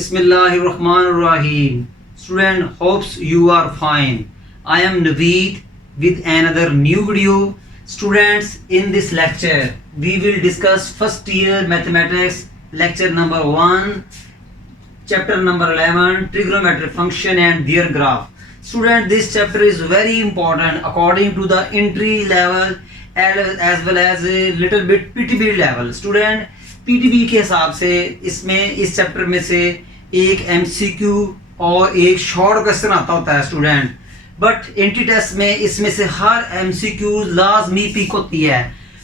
Bismillahirrahmanirrahim. Student, hopes you are fine. I am Naveed with another new video. Students, in this lecture, we will discuss first year mathematics, lecture number 1, chapter number 11, trigonometric function and their graph. Student, this chapter is very important according to the entry level as well as a little bit PTB level. Student, PTB के हिसाब से इसमें इस chapter में से एक MCQ और एक शॉर्ट क्वेश्चन आता होता है स्टूडेंट, बट एंटी टेस्ट में इसमें से हर MCQ लाजमी पिक होती है.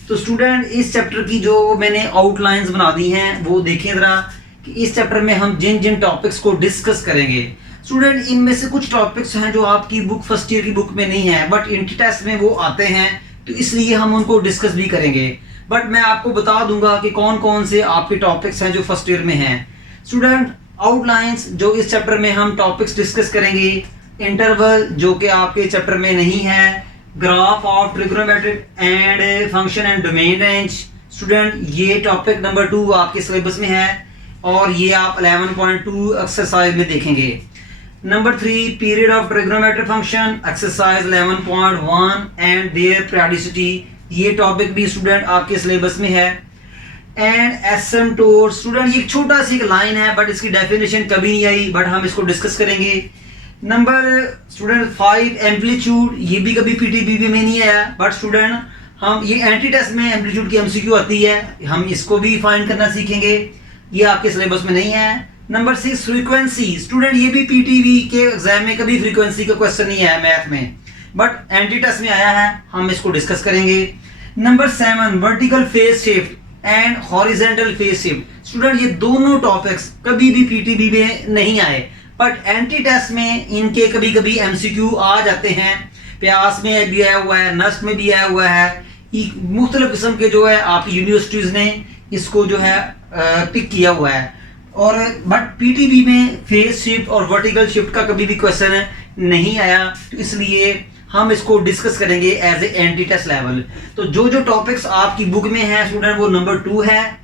तो स्टूडेंट, इस चैप्टर की जो मैंने आउटलाइंस बना दी हैं वो देखें ज़रा कि इस चैप्टर में हम जिन जिन टॉपिक्स को डिस्कस करेंगे. स्टूडेंट, इनमें से कुछ टॉपिक्स हैं जो आपकी बुक फर्स्ट ईयर की बुक में नहीं है बट एंटी टेस्ट में वो आते हैं, तो इसलिए हम उनको डिस्कस भी करेंगे. बट मैं आपको बता दूंगा कि कौन कौन से आपके टॉपिक्स हैं जो फर्स्ट ईयर में हैं. स्टूडेंट, आउटलाइंस जो इस चैप्टर में हम टॉपिक्स डिस्कस करेंगे, इंटरवल जो कि आपके चैप्टर में नहीं है, graph of trigonometric and function and domain range. Student, ये टॉपिक नंबर 2 आपके सिलेबस में है और ये आप 11.2 एक्सरसाइज में देखेंगे. Number 3, period of trigonometric function, exercise 11.1 and their periodicity. ये टॉपिक भी स्टूडेंट आपके सिलेबस में है. एंड एसिम्पटोट. स्टूडेंट, ये छोटा सी एक लाइन है बट इसकी डेफिनेशन कभी नहीं आई, बट हम इसको डिस्कस करेंगे. Number student 5, amplitude. ये भी कभी PTB में नहीं आया बट स्टूडेंट हम ये एंटी टेस्ट में एम्पलीट्यूड की MCQ आती है, हम इसको भी फाइंड करना सीखेंगे. ये आपके सिलेबस में नहीं है. Number 6, frequency. स्टूडेंट, ये भी PTB के एग्जाम में कभी फ्रीक्वेंसी का क्वेश्चन नहीं आया मैथ में, बट एंटी टेस्ट में आया है, हम इसको डिस्कस करेंगे. Number 7, vertical phase shift and horizontal phase shift. Student, ये दोनों टॉपिक्स कभी भी PTB में नहीं आए बट एंटी टेस्ट में इनके कभी कभी MCQ आ जाते हैं. प्यास में भी आया हुआ है, नस्ट में भी आया हुआ है. मुख्तलिफ किस्म के जो है आपकी यूनिवर्सिटीज ने इसको जो है टिक किया हुआ है. और बट PTB में फेज शिफ्ट और वर्टिकल शिफ्ट का कभी भी क्वेश्चन नहीं आया, तो इसलिए हम इसको डिस्कस करेंगे as a anti test level. तो जो जो टॉपिक्स आपकी बुक में है स्टूडेंट वो नंबर 2 है,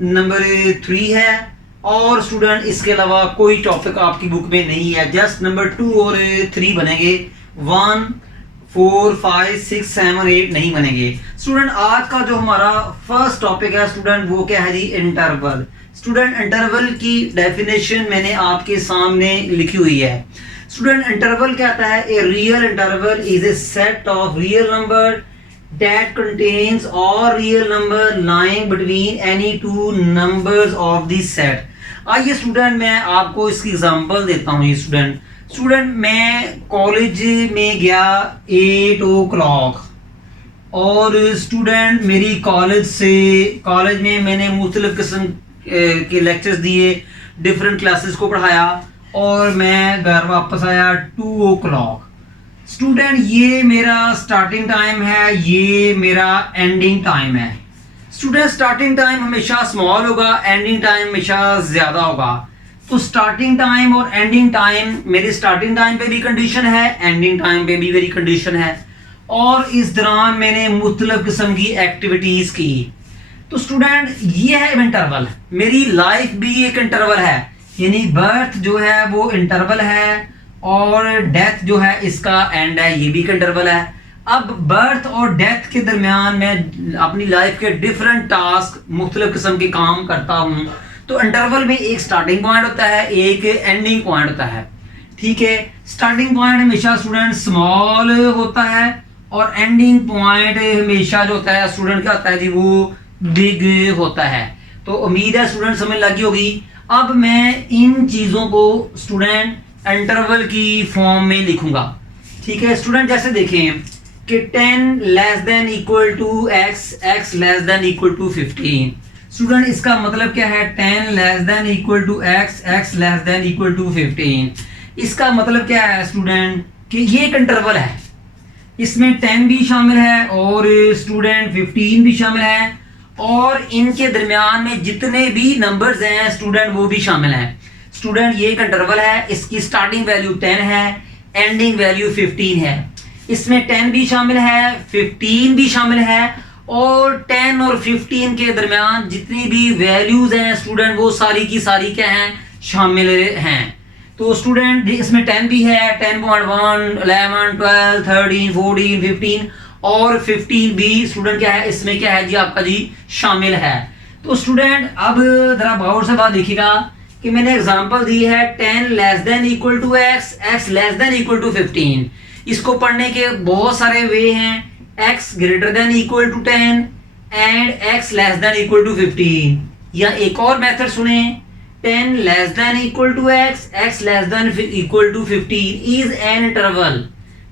नंबर 3 है और स्टूडेंट इसके अलावा कोई टॉपिक आपकी बुक में नहीं है. जस्ट नंबर 2 और 3 बनेंगे, 1, 4, 5, 6, 7, 8 नहीं बनेंगे. स्टूडेंट, आज का जो हमारा फर्स्ट टॉपिक है स्टूडेंट वो क्या है जी? इंटरवल. स्टूडेंट, इंटरवल की डेफिनेशन मैंने आपके सामने लिखी हुई है. स्टूडेंट, इंटरवल क्या आता है? A real interval is a set of real number that contains all real number lying between any two numbers of this set. आइए स्टूडेंट, मैं आपको इसकी एग्जांपल देता हूँ. स्टूडेंट, मैं कॉलेज में गया 8 o'clock और स्टूडेंट मेरी कॉलेज में मैंने मुख्तलिफ किस्म के लेक्चर्स दिए, डिफरेंट क्लासेस को पढ़ाया और मैं घर वापस आया 2 o'clock. स्टूडेंट, ये मेरा स्टार्टिंग टाइम है, ये मेरा एंडिंग टाइम है. स्टूडेंट, स्टार्टिंग टाइम हमेशा स्मॉल होगा, एंडिंग टाइम हमेशा ज़्यादा होगा. तो स्टार्टिंग टाइम और एंडिंग टाइम, मेरी स्टार्टिंग टाइम पे भी कंडीशन है, एंडिंग टाइम पे भी मेरी कंडीशन है और इस दौरान मैंने मुख्तलिफ किस्म की एक्टिविटीज़ की. तो स्टूडेंट, ये है इंटरवल. मेरी लाइफ भी एक इंटरवल है, यानी बर्थ जो है वो इंटरवल है और डेथ जो है इसका एंड है, ये भी एक इंटरवल है. अब बर्थ और डेथ के दरमियान मैं अपनी लाइफ के डिफरेंट टास्क, मुख्तलिफ किस्म के काम करता हूँ. तो इंटरवल में एक स्टार्टिंग पॉइंट होता है, एक एंडिंग पॉइंट होता है. ठीक है, स्टार्टिंग पॉइंट हमेशा स्टूडेंट स्मॉल होता है और एंडिंग पॉइंट हमेशा जो होता है स्टूडेंट क्या होता है जी? वो बिग होता है. तो उम्मीद है स्टूडेंट समझ लगी होगी. अब मैं इन चीज़ों को स्टूडेंट इंटरवल की फॉर्म में लिखूंगा. ठीक है स्टूडेंट, जैसे देखें कि 10 less than equal to x, x less than equal to 15. Student, इसका मतलब क्या है? 10 less than equal to x, x less than equal to 15. इसका मतलब क्या है स्टूडेंट कि ये एक इंटरवल है, इसमें 10 भी शामिल है और स्टूडेंट 15 भी शामिल है और इनके दरमियान में जितने भी नंबर्स हैं स्टूडेंट वो भी शामिल हैं. स्टूडेंट, ये एक इंटरवल है, इसकी स्टार्टिंग वैल्यू 10 है, एंडिंग वैल्यू 15 है. इसमें 10 भी शामिल है, 15 भी शामिल है और 10 और 15 के दरमियान जितनी भी वैल्यूज हैं स्टूडेंट वो सारी की सारी क्या हैं? शामिल हैं। तो स्टूडेंट इसमें 10 भी है, 10.1, 11, 12, 13, 14, 15 और 15 भी स्टूडेंट क्या है, इसमें क्या है जी आपका जी शामिल है। तो स्टूडेंट अब जरा गौर से बात देखिएगा कि मैंने एग्जांपल दी है 10 less than equal to x, x less than equal to 15। इसको पढ़ने के बहुत सारे वे हैं, x greater than equal to 10 and x less than equal to 15। या एक और मेथड सुने, 10 less than equal to x, x less than equal to 15 is an interval.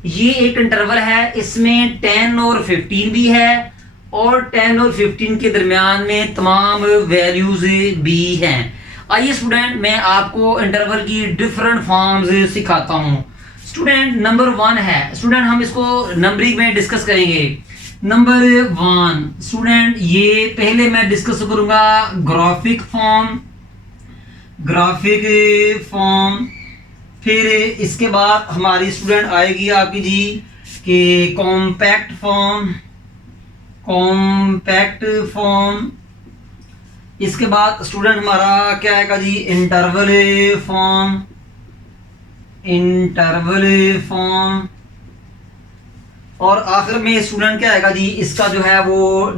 ये एक इंटरवल है, इसमें 10 और 15 भी है और 10 और 15 के दरमियान में तमाम वैल्यूज भी हैं। आइए स्टूडेंट मैं आपको इंटरवल की डिफरेंट फॉर्म्स सिखाता हूँ। स्टूडेंट नंबर 1 है, स्टूडेंट हम इसको नंबरिंग में डिस्कस करेंगे। नंबर 1 स्टूडेंट ये पहले मैं डिस्कस करूंगा ग्राफिक फॉर्म, फिर इसके बाद हमारी स्टूडेंट आएगी आपकी जी कि कॉम्पैक्ट फॉर्म। इसके बाद स्टूडेंट हमारा क्या आएगा जी इंटरवल फॉर्म और आखिर में स्टूडेंट क्या आएगा जी इसका जो है वो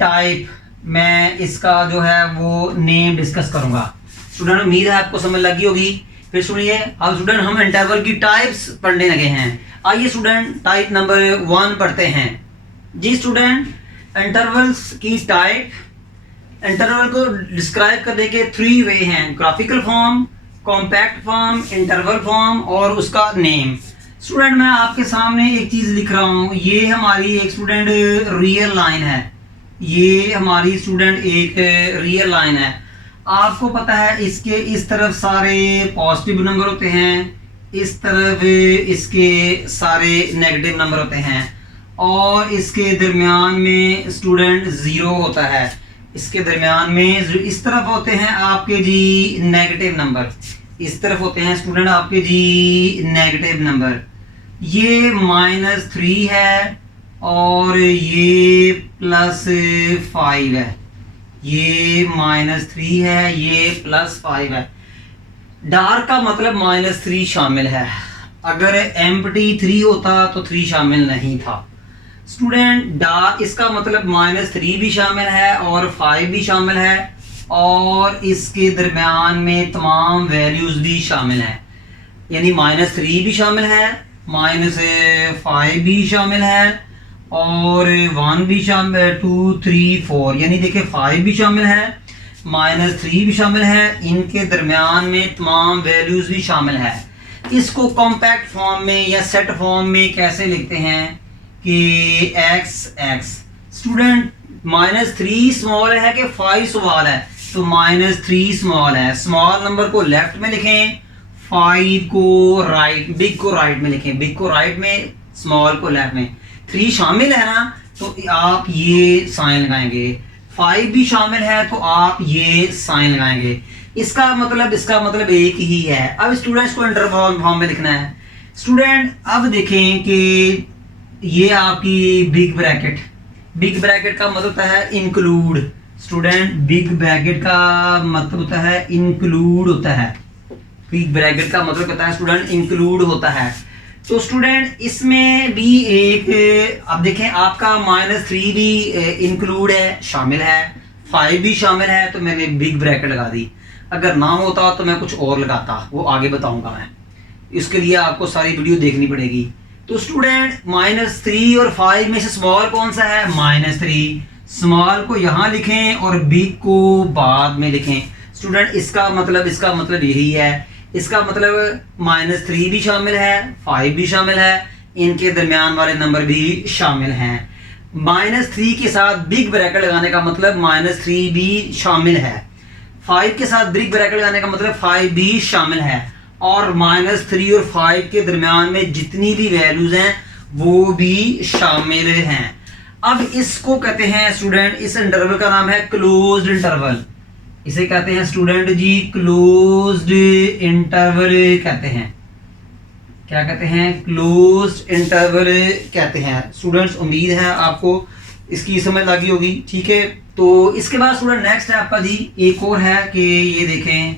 टाइप, मैं इसका जो है वो नेम डिस्कस करूंगा। स्टूडेंट उम्मीद है आपको समझ लगी होगी। फिर सुनिए, अब स्टूडेंट हम इंटरवल की टाइप्स पढ़ने लगे हैं। आइए स्टूडेंट टाइप नंबर 1 पढ़ते हैं जी। स्टूडेंट इंटरवल्स की टाइप, इंटरवल को डिस्क्राइब करने के 3 वे हैं, graphical form, compact form, interval form और उसका नेम। स्टूडेंट मैं आपके सामने एक चीज लिख रहा हूँ, ये हमारी एक स्टूडेंट रियल लाइन है, ये हमारी स्टूडेंट एक रियल लाइन है। आपको पता है इसके इस तरफ सारे पॉजिटिव नंबर होते हैं, इस तरफ इसके सारे नेगेटिव नंबर होते हैं और इसके दरमियान में स्टूडेंट 0 होता है। इसके दरमियान में इस तरफ होते हैं आपके जी नेगेटिव नंबर, इस तरफ होते हैं स्टूडेंट आपके जी नेगेटिव नंबर। ये -3 है और ये +5 है, ये -3 है, ये +5 है। डार्क का मतलब -3 शामिल है, अगर एम्प्टी 3 होता तो 3 शामिल नहीं था। स्टूडेंट डार्क इसका मतलब -3 भी शामिल है और 5 भी शामिल है और इसके दरमियान में तमाम वैल्यूज भी शामिल हैं, यानी -3 भी शामिल है, -5 भी शामिल है और 1 भी शामिल, 2, 3, 4 यानी देखिए 5 भी शामिल है, -3 भी शामिल है, इनके दरमियान में तमाम वैल्यूज भी शामिल है। इसको कॉम्पैक्ट फॉर्म में या सेट फॉर्म में कैसे लिखते हैं कि x स्टूडेंट -3 स्मॉल है कि 5 स्मॉल है, तो -3 स्मॉल है, स्मॉल नंबर को लेफ्ट में लिखें, 5 को राइट, बिग को राइट में लिखें, बिग को राइट में, स्मॉल को लेफ्ट में। 3 शामिल है ना तो आप ये साइन लगाएंगे, 5 भी शामिल है तो आप ये साइन लगाएंगे। इसका मतलब एक ही है। अब स्टूडेंट्स को इंटरवल फॉर्म में लिखना है। स्टूडेंट अब देखें कि ये आपकी बिग ब्रैकेट का मतलब होता है इंक्लूड। स्टूडेंट बिग ब्रैकेट का मतलब होता है इंक्लूड होता है, बिग ब्रैकेट का मतलब होता है स्टूडेंट इंक्लूड होता है। तो स्टूडेंट इसमें भी एक, अब देखें आपका -3 भी इंक्लूड है, शामिल है, 5 भी शामिल है, तो मैंने बिग ब्रैकेट लगा दी। अगर ना होता तो मैं कुछ और लगाता, वो आगे बताऊंगा मैं, इसके लिए आपको सारी वीडियो देखनी पड़ेगी। तो स्टूडेंट -3 और 5 में से स्मॉल कौन सा है, -3, स्मॉल को यहाँ लिखें और बिग को बाद में लिखें। स्टूडेंट इसका मतलब यही है, इसका मतलब -3 भी शामिल है, 5 भी शामिल है, इनके दरमियान वाले नंबर भी शामिल हैं। -3 के साथ बिग ब्रैकेट लगाने का मतलब -3 भी शामिल है, 5 के साथ बिग ब्रैकेट लगाने का मतलब 5 भी शामिल है और -3 और 5 के दरमियान में जितनी भी वैल्यूज हैं वो भी शामिल हैं। अब इसको कहते हैं स्टूडेंट, इस इंटरवल का नाम है क्लोज्ड इंटरवल। इसे कहते हैं स्टूडेंट जी क्लोज्ड इंटरवल कहते हैं। क्या कहते हैं, क्लोज्ड इंटरवल कहते हैं। स्टूडेंट्स उम्मीद है आपको इसकी समझ लगी होगी, ठीक है। तो इसके बाद स्टूडेंट नेक्स्ट है आपका जी एक और है कि ये देखें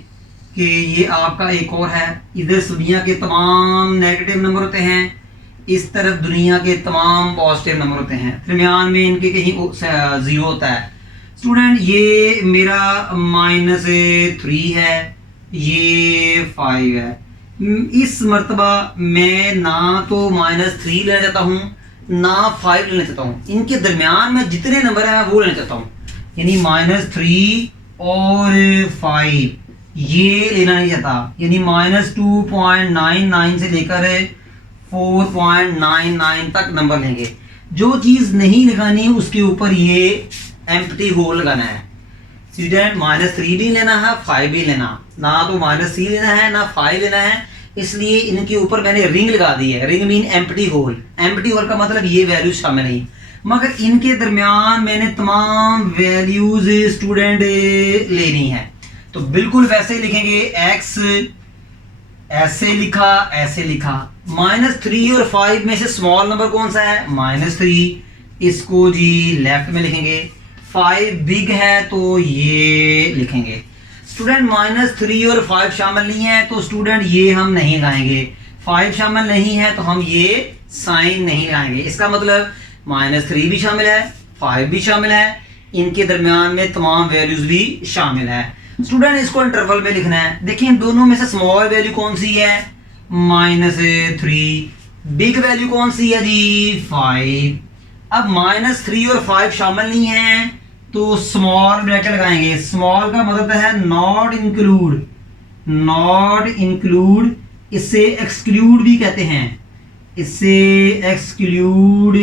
कि ये आपका एक और है, इधर दुनिया के तमाम नेगेटिव नंबर होते हैं, इस तरफ दुनिया के तमाम पॉजिटिव नंबर होते हैं, दरमियान में इनके कहीं ज़ीरो होता है। स्टूडेंट ये मेरा -3 है, ये 5 है। इस मर्तबा मैं ना तो -3 लेना चाहता हूँ ना 5 लेना चाहता हूँ, इनके दरमियान में जितने नंबर हैं वो लेना चाहता हूँ, यानी -3 और 5 ये लेना नहीं चाहता, यानी -2.99 से लेकर 4.99 तक नंबर लेंगे। जो चीज़ नहीं लगानी उसके ऊपर ये एम्प्टी होल लगाना है। स्टूडेंट -3 भी लेना है 5 भी लेना, ना तो -3 लेना है ना 5 लेना है, इसलिए इनके ऊपर मैंने रिंग लगा दी है। Ring mean empty hole, empty hole का मतलब ये वैल्यू शामिल नहीं, मगर इनके दरमियान मैंने तमाम वैल्यूज स्टूडेंट लेनी है। तो बिल्कुल वैसे ही लिखेंगे, x ऐसे लिखा ऐसे लिखा, -3 और 5 में से स्मॉल नंबर कौन सा है, -3, इसको जी लेफ्ट में लिखेंगे। 5 बिग है तो ये लिखेंगे। स्टूडेंट -3 और 5 शामिल नहीं है तो स्टूडेंट ये हम नहीं लगाएंगे, 5 शामिल नहीं है तो हम ये साइन नहीं लगाएंगे। इसका मतलब -3 भी शामिल है 5 भी शामिल है, इनके दरमियान में तमाम वैल्यूज भी शामिल है। स्टूडेंट इसको इंटरवल में लिखना है। देखिए दोनों में से स्मॉल वैल्यू कौन सी है, -3, बिग वैल्यू कौन सी है जी 5। अब -3 और 5 शामिल नहीं है तो स्मॉल ब्रैकेट लगाएंगे। स्मॉल का मतलब है नॉट इंक्लूड, नॉट इंक्लूड, इससे एक्सक्लूड भी कहते हैं, इससे एक्सक्लूड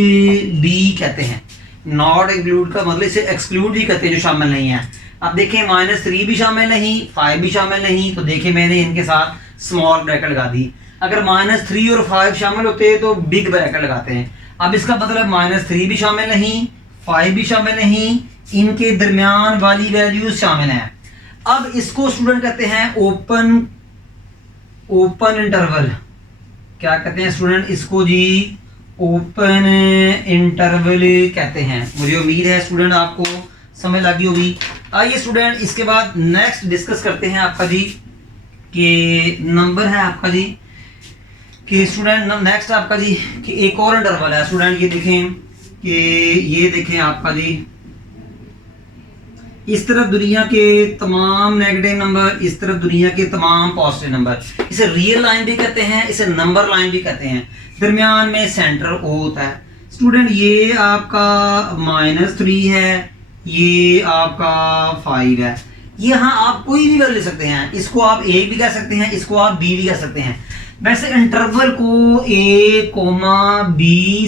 भी कहते हैं। नॉट इंक्लूड का मतलब इसे एक्सक्लूड भी कहते हैं जो शामिल नहीं है। अब देखें -3 भी शामिल नहीं 5 भी शामिल नहीं, तो देखें मैंने इनके साथ स्मॉल ब्रैकेट लगा दी। अगर -3 और 5 शामिल होते हैं तो बिग ब्रैकेट लगाते हैं। अब इसका मतलब -3 भी शामिल नहीं 5 भी शामिल नहीं, इनके दरमियान वाली वैल्यूज शामिल हैं। अब इसको स्टूडेंट कहते हैं ओपन, ओपन इंटरवल। क्या कहते हैं स्टूडेंट इसको जी, ओपन इंटरवल कहते हैं। मुझे उम्मीद है स्टूडेंट आपको समझ लगी होगी। आइए स्टूडेंट इसके बाद नेक्स्ट डिस्कस करते हैं आपका जी कि नंबर है आपका जी कि स्टूडेंट नेक्स्ट आपका जी कि एक और इंटरवल है। स्टूडेंट ये देखें कि ये देखें आपका जी, इस तरफ दुनिया के तमाम नेगेटिव नंबर, इस तरफ दुनिया के तमाम पॉजिटिव नंबर। इसे रियल लाइन भी कहते हैं, इसे नंबर लाइन भी कहते हैं। दरमियान में सेंटर ओ होता है। स्टूडेंट ये आपका -3 है, ये आपका 5 है। यहाँ आप कोई भी वैल्यू ले सकते हैं, इसको आप A भी कह सकते हैं, इसको आप B भी कह सकते हैं। वैसे इंटरवल को A, B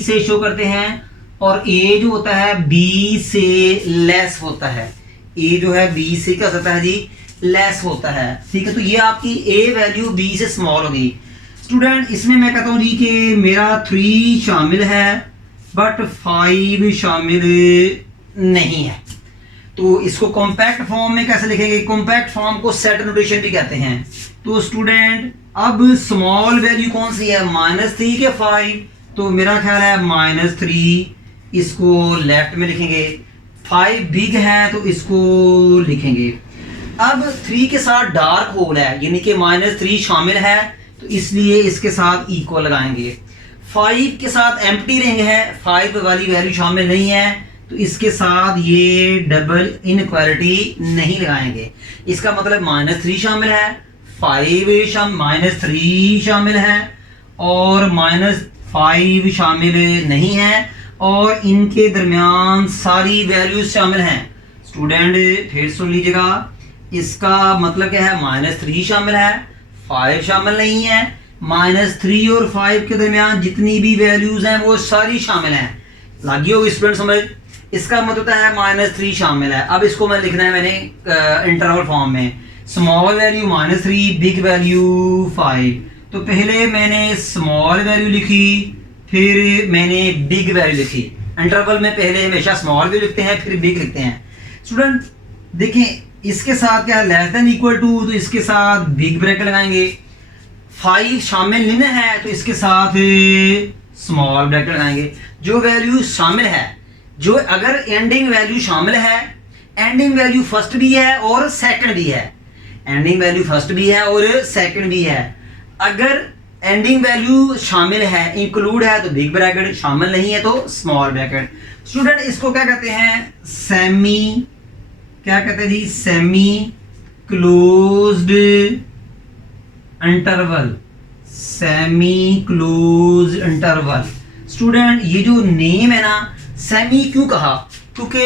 से शो करते हैं और A जो होता है B से लेस होता है। A जो है B से क्या होता है जी, लेस होता है। ठीक है, तो ये आपकी A वैल्यू B से स्मॉल होगी। स्टूडेंट इसमें मैं कहता हूँ जी कि मेरा 3 शामिल है बट 5 शामिल नहीं है, तो इसको कॉम्पैक्ट फॉर्म में कैसे लिखेंगे? कॉम्पैक्ट फॉर्म को सेट नोटेशन भी कहते हैं। तो स्टूडेंट अब स्मॉल वैल्यू कौन सी है, -3 के 5, तो मेरा ख्याल है -3, इसको लेफ्ट में लिखेंगे। 5 बिग है तो इसको लिखेंगे। अब 3 के साथ डार्क होल है, यानी कि -3 शामिल है तो इसलिए इसके साथ इक्वल लगाएंगे। 5 के साथ एम्प्टी रिंग है, 5 वाली वैल्यू शामिल नहीं है तो इसके साथ ये डबल इनइक्वालिटी नहीं लगाएंगे। इसका मतलब -3 शामिल है, 5 -3 शामिल है और -5 शामिल नहीं है, और इनके दरमियान सारी वैल्यूज शामिल हैं। स्टूडेंट फिर सुन लीजिएगा, इसका मतलब क्या है, -3 शामिल है 5 शामिल नहीं है, -3 और 5 के दरमियान जितनी भी वैल्यूज हैं वो सारी शामिल हैं। लगी होगी स्टूडेंट समझ। इसका मतलब है -3 शामिल है। अब इसको मैं लिखना है मैंने इंटरवल फॉर्म में, स्मॉल वैल्यू -3, बिग वैल्यू 5। तो पहले मैंने स्मॉल वैल्यू लिखी, फिर मैंने बिग वैल्यू लिखी। इंटरवल में पहले हमेशा स्मॉल वैल्यू लिखते हैं फिर बिग लिखते हैं। स्टूडेंट देखें इसके साथ क्या लेस देन इक्वल टू, तो इसके साथ बिग ब्रैकेट लगाएंगे। 5 शामिल नहीं है तो इसके साथ स्मॉल ब्रैकेट लगाएंगे। जो वैल्यू शामिल है, जो अगर एंडिंग वैल्यू शामिल है, एंडिंग वैल्यू फर्स्ट भी है और सेकंड भी है, एंडिंग वैल्यू फर्स्ट भी है और सेकंड भी है। अगर एंडिंग वैल्यू शामिल है, इंक्लूड है, तो बिग ब्रैकेट, शामिल नहीं है तो स्मॉल ब्रैकेट। स्टूडेंट इसको क्या कहते हैं? सेमी, क्या कहते हैं जी? Semi closed interval, semi closed interval. Student ये जो नेम है ना, सेमी क्यों कहा? क्योंकि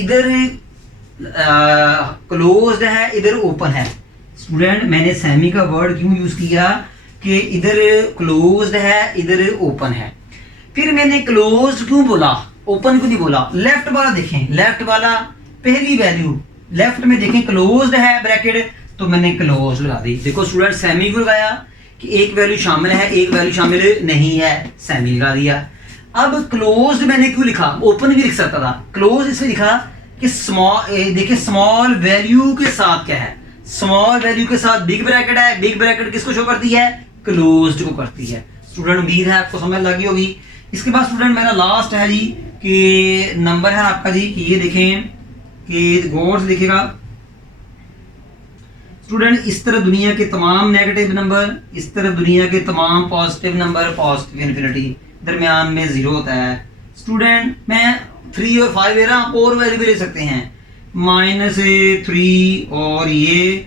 इधर क्लोज्ड है, इधर ओपन है। स्टूडेंट मैंने सेमी का वर्ड क्यों यूज किया कि इधर क्लोज्ड है, इधर ओपन है। फिर मैंने क्लोज्ड क्यों बोला, ओपन क्यों नहीं बोला? लेफ्ट वाला देखें, लेफ्ट वाला पहली वैल्यू लेफ्ट में देखें क्लोज्ड है ब्रैकेट, तो मैंने क्लोज लगा दी। देखो स्टूडेंट सेमी क्यों लगाया कि एक वैल्यू शामिल है, एक वैल्यू शामिल नहीं है, सेमी लगा दिया। अब क्लोज्ड मैंने क्यों लिखा? ओपन भी लिख सकता था, क्लोज इसलिए लिखा कि स्मॉल, देखिए स्मॉल वैल्यू के साथ क्या है? स्मॉल वैल्यू के साथ बिग ब्रैकेट है। बिग ब्रैकेट किसको शो करती है? क्लोज्ड को करती है। स्टूडेंट उम्मीद है आपको समझ लगी होगी। इसके बाद स्टूडेंट मेरा लास्ट है जी कि नंबर है आपका जी कि ये देखें कि गौर से देखिएगा स्टूडेंट, इस तरफ दुनिया के तमाम नेगेटिव नंबर, इस तरफ दुनिया के तमाम पॉजिटिव नंबर, पॉजिटिव इन्फिनिटी, दरमियान में जीरो होता है। स्टूडेंट मैं 3 और 5 ले रहा हूँ, और वैल्यू भी ले सकते हैं, -3 और ये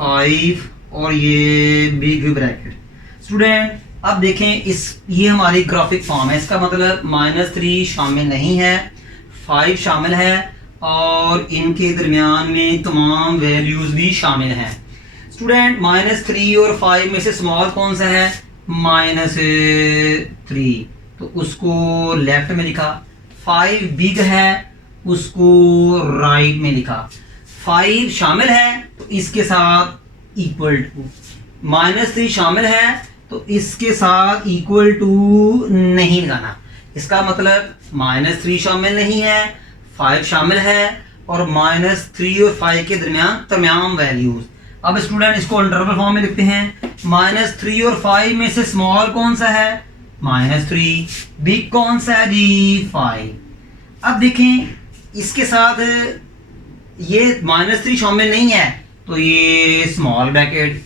5 और ये बिग ब्रैकेट। स्टूडेंट अब देखें ये हमारी ग्राफिक फॉर्म है। इसका मतलब -3 शामिल नहीं है, 5 शामिल है और इनके दरमियान में तमाम वैल्यूज भी शामिल हैं। स्टूडेंट -3 और 5 में से स्मॉल कौन सा है? -3, तो उसको लेफ्ट में लिखा। 5 बिग है, उसको राइट में लिखा। 5 शामिल है तो इसके साथ इक्वल टू, -3 शामिल है तो इसके साथ इक्वल टू नहीं लगाना। इसका मतलब -3 शामिल नहीं है, 5 शामिल है और -3 और 5 के दरमियान तमाम वैल्यूज। अब स्टूडेंट इसको इंटरवल फॉर्म में लिखते हैं। -3 और 5 में से स्मॉल कौन सा है? -3। बिग कौन सा है जी? 5। अब देखें इसके साथ ये -3 शामिल नहीं है तो ये स्मॉल ब्रैकेट,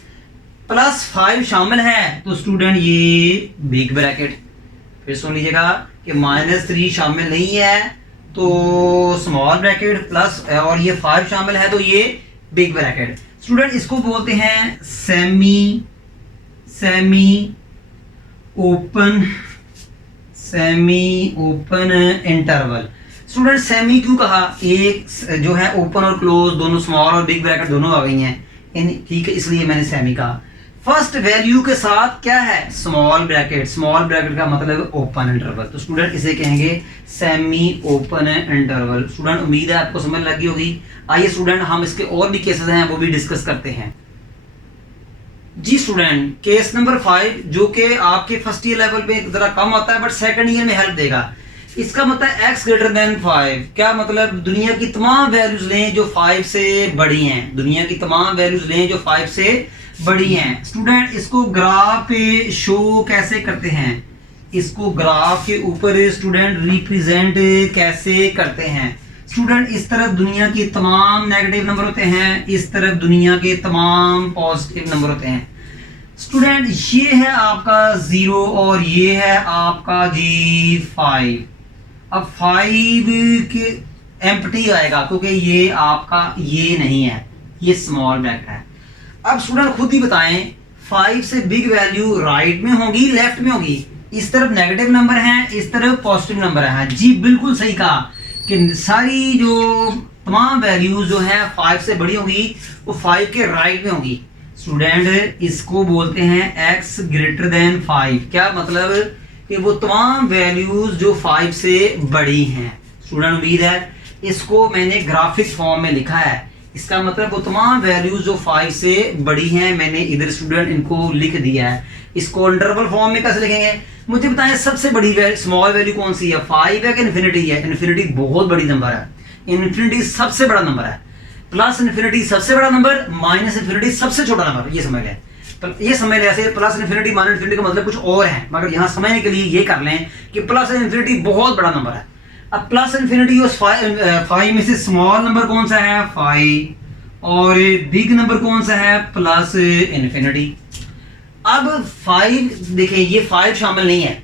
+5 शामिल है तो स्टूडेंट ये बिग ब्रैकेट। फिर सुन लीजिएगा कि -3 शामिल नहीं है तो स्मॉल ब्रैकेट, प्लस और ये 5 शामिल है तो ये बिग ब्रैकेट। स्टूडेंट इसको बोलते हैं semi open interval. Student semi क्यों कहा? एक जो है ओपन और क्लोज दोनों, स्मॉल और बिग ब्रैकेट दोनों आ गई हैं, ठीक है, इसलिए मैंने सेमी कहा। फर्स्ट वैल्यू के साथ क्या है? Small bracket. स्मॉल ब्रैकेट का मतलब ओपन इंटरवल, तो स्टूडेंट इसे कहेंगे सेमी ओपन इंटरवल। स्टूडेंट उम्मीद है आपको समझ लगी होगी। आइए स्टूडेंट हम इसके और भी केसेस हैं वो भी डिस्कस करते हैं जी। स्टूडेंट केस नंबर 5 जो कि आपके फर्स्ट ईयर लेवल पे जरा कम आता है बट सेकंड ईयर में हेल्प देगा। इसका मतलब x ग्रेटर देन 5। क्या मतलब? दुनिया की तमाम वैल्यूज लें जो 5 से बड़ी हैं, दुनिया की तमाम वैल्यूज लें जो 5 से बड़ी हैं। स्टूडेंट इसको ग्राफ पे शो कैसे करते हैं? इसको ग्राफ के ऊपर स्टूडेंट रिप्रेजेंट कैसे करते हैं? स्टूडेंट इस तरफ दुनिया के तमाम नेगेटिव नंबर होते हैं, इस तरफ दुनिया के तमाम पॉजिटिव नंबर होते हैं। स्टूडेंट ये है आपका 0 और ये है आपका जी 5। अब 5 के एम्प्टी आएगा क्योंकि ये आपका ये नहीं है, ये स्मॉल ब्रैकेट है। अब स्टूडेंट खुद ही बताएं 5 से बिग वैल्यू राइट में होगी लेफ्ट में होगी? इस तरफ नेगेटिव नंबर हैं, इस तरफ पॉजिटिव नंबर है जी। बिल्कुल सही कहा कि सारी जो तमाम वैल्यूज जो हैं 5 से बड़ी होगी वो 5 के राइट में होगी। स्टूडेंट इसको बोलते हैं x ग्रेटर देन 5। क्या मतलब? कि वो तमाम वैल्यूज जो 5 से बड़ी हैं। स्टूडेंट उम्मीद है इसको मैंने ग्राफिक फॉर्म में लिखा है। इसका मतलब वो तमाम वैल्यूज जो 5 से बड़ी हैं मैंने इधर स्टूडेंट इनको लिख दिया है। इसको इंटरवल फॉर्म में कैसे लिखेंगे? मुझे बताएं सबसे बड़ी स्मॉल वैल्यू कौन सी है? 5 है कि इन्फिनिटी है? इन्फिनिटी बहुत बड़ी नंबर है, इन्फिनिटी सबसे बड़ा नंबर है। प्लस इन्फिनिटी सबसे बड़ा नंबर, माइनस इन्फिनिटी सबसे छोटा नंबर। ये समझ लें, ये समझ लें ऐसे प्लस इन्फिनिटी माइनस इन्फिनिटी का मतलब कुछ और है, मगर यहाँ समझने के लिए ये कर लें कि प्लस इन्फिनिटी बहुत बड़ा नंबर है। अब प्लस इन्फिनिटी और 5 में से स्मॉल नंबर कौन सा है? 5 और बिग नंबर कौन सा है, प्लस इन्फिनिटी। अब 5 देखिए ये 5 शामिल नहीं है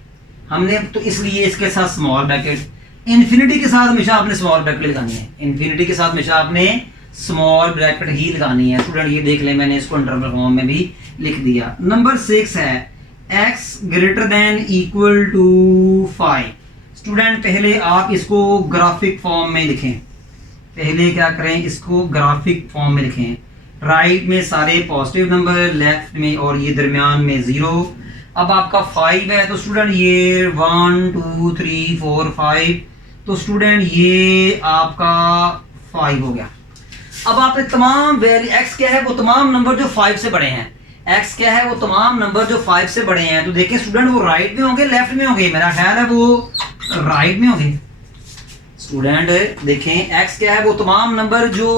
हमने, तो इसलिए इसके साथ स्मॉल ब्रैकेट। इन्फिनिटी के साथ हमेशा आपने स्मॉल ब्रैकेट लगानी है, इन्फिनिटी के साथ हमेशा आपने स्मॉल ब्रैकेट ही लगानी है। स्टूडेंट ये देख ले, मैंने इसको इंटरवल फॉर्म में भी लिख दिया। नंबर 6 है x greater than equal to 5। Student पहले आप इसको ग्राफिक फॉर्म में लिखें, पहले क्या करें, इसको ग्राफिक फॉर्म में लिखें। राइट में सारे पॉजिटिव नंबर, लेफ्ट में और ये दरमियान में 0। अब आपका 5 है तो स्टूडेंट ये 1 2 3 4 5, तो स्टूडेंट ये आपका 5 हो गया। अब आपने तमाम वैल्यू, x क्या है वो तमाम नंबर जो 5 से बड़े हैं, x क्या है वो तमाम नंबर जो 5 से बड़े हैं, तो देखिए स्टूडेंट वो राइट में होंगे लेफ्ट में होंगे, मेरा ख्याल है वो राइट में होंगे। स्टूडेंट देखें x क्या है वो तमाम नंबर जो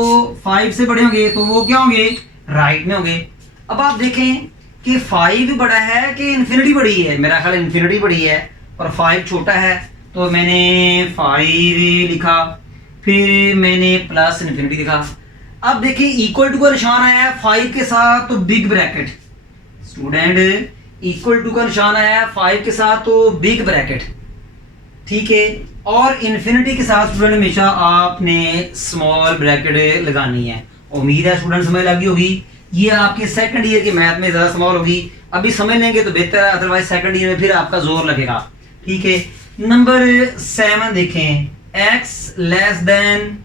5 से बड़े होंगे, तो वो क्या होंगे, राइट में होंगे। अब आप देखें कि 5 बड़ा है कि इन्फिनिटी बड़ी है, मेरा ख्याल इन्फिनिटी बड़ी है और 5 छोटा है, तो मैंने 5 लिखा, फिर मैंने प्लस इन्फिनिटी लिखा। अब देखिए इक्वल टू का निशान आया है 5 के साथ, तो big bracket. Student equal to का निशान आया है 5 के साथ, तो बिग ब्रैकेट, ठीक है। और इन्फिनिटी के साथ स्टूडेंट हमेशा आपने स्मॉल ब्रैकेट लगानी है। उम्मीद है स्टूडेंट समझ लगी होगी। ये आपके सेकंड ईयर के मैथ में ज़्यादा स्मॉल होगी, अभी समझ लेंगे तो बेहतर है, अदरवाइज सेकंड ईयर में फिर आपका जोर लगेगा, ठीक है। नंबर 7 देखें, x less then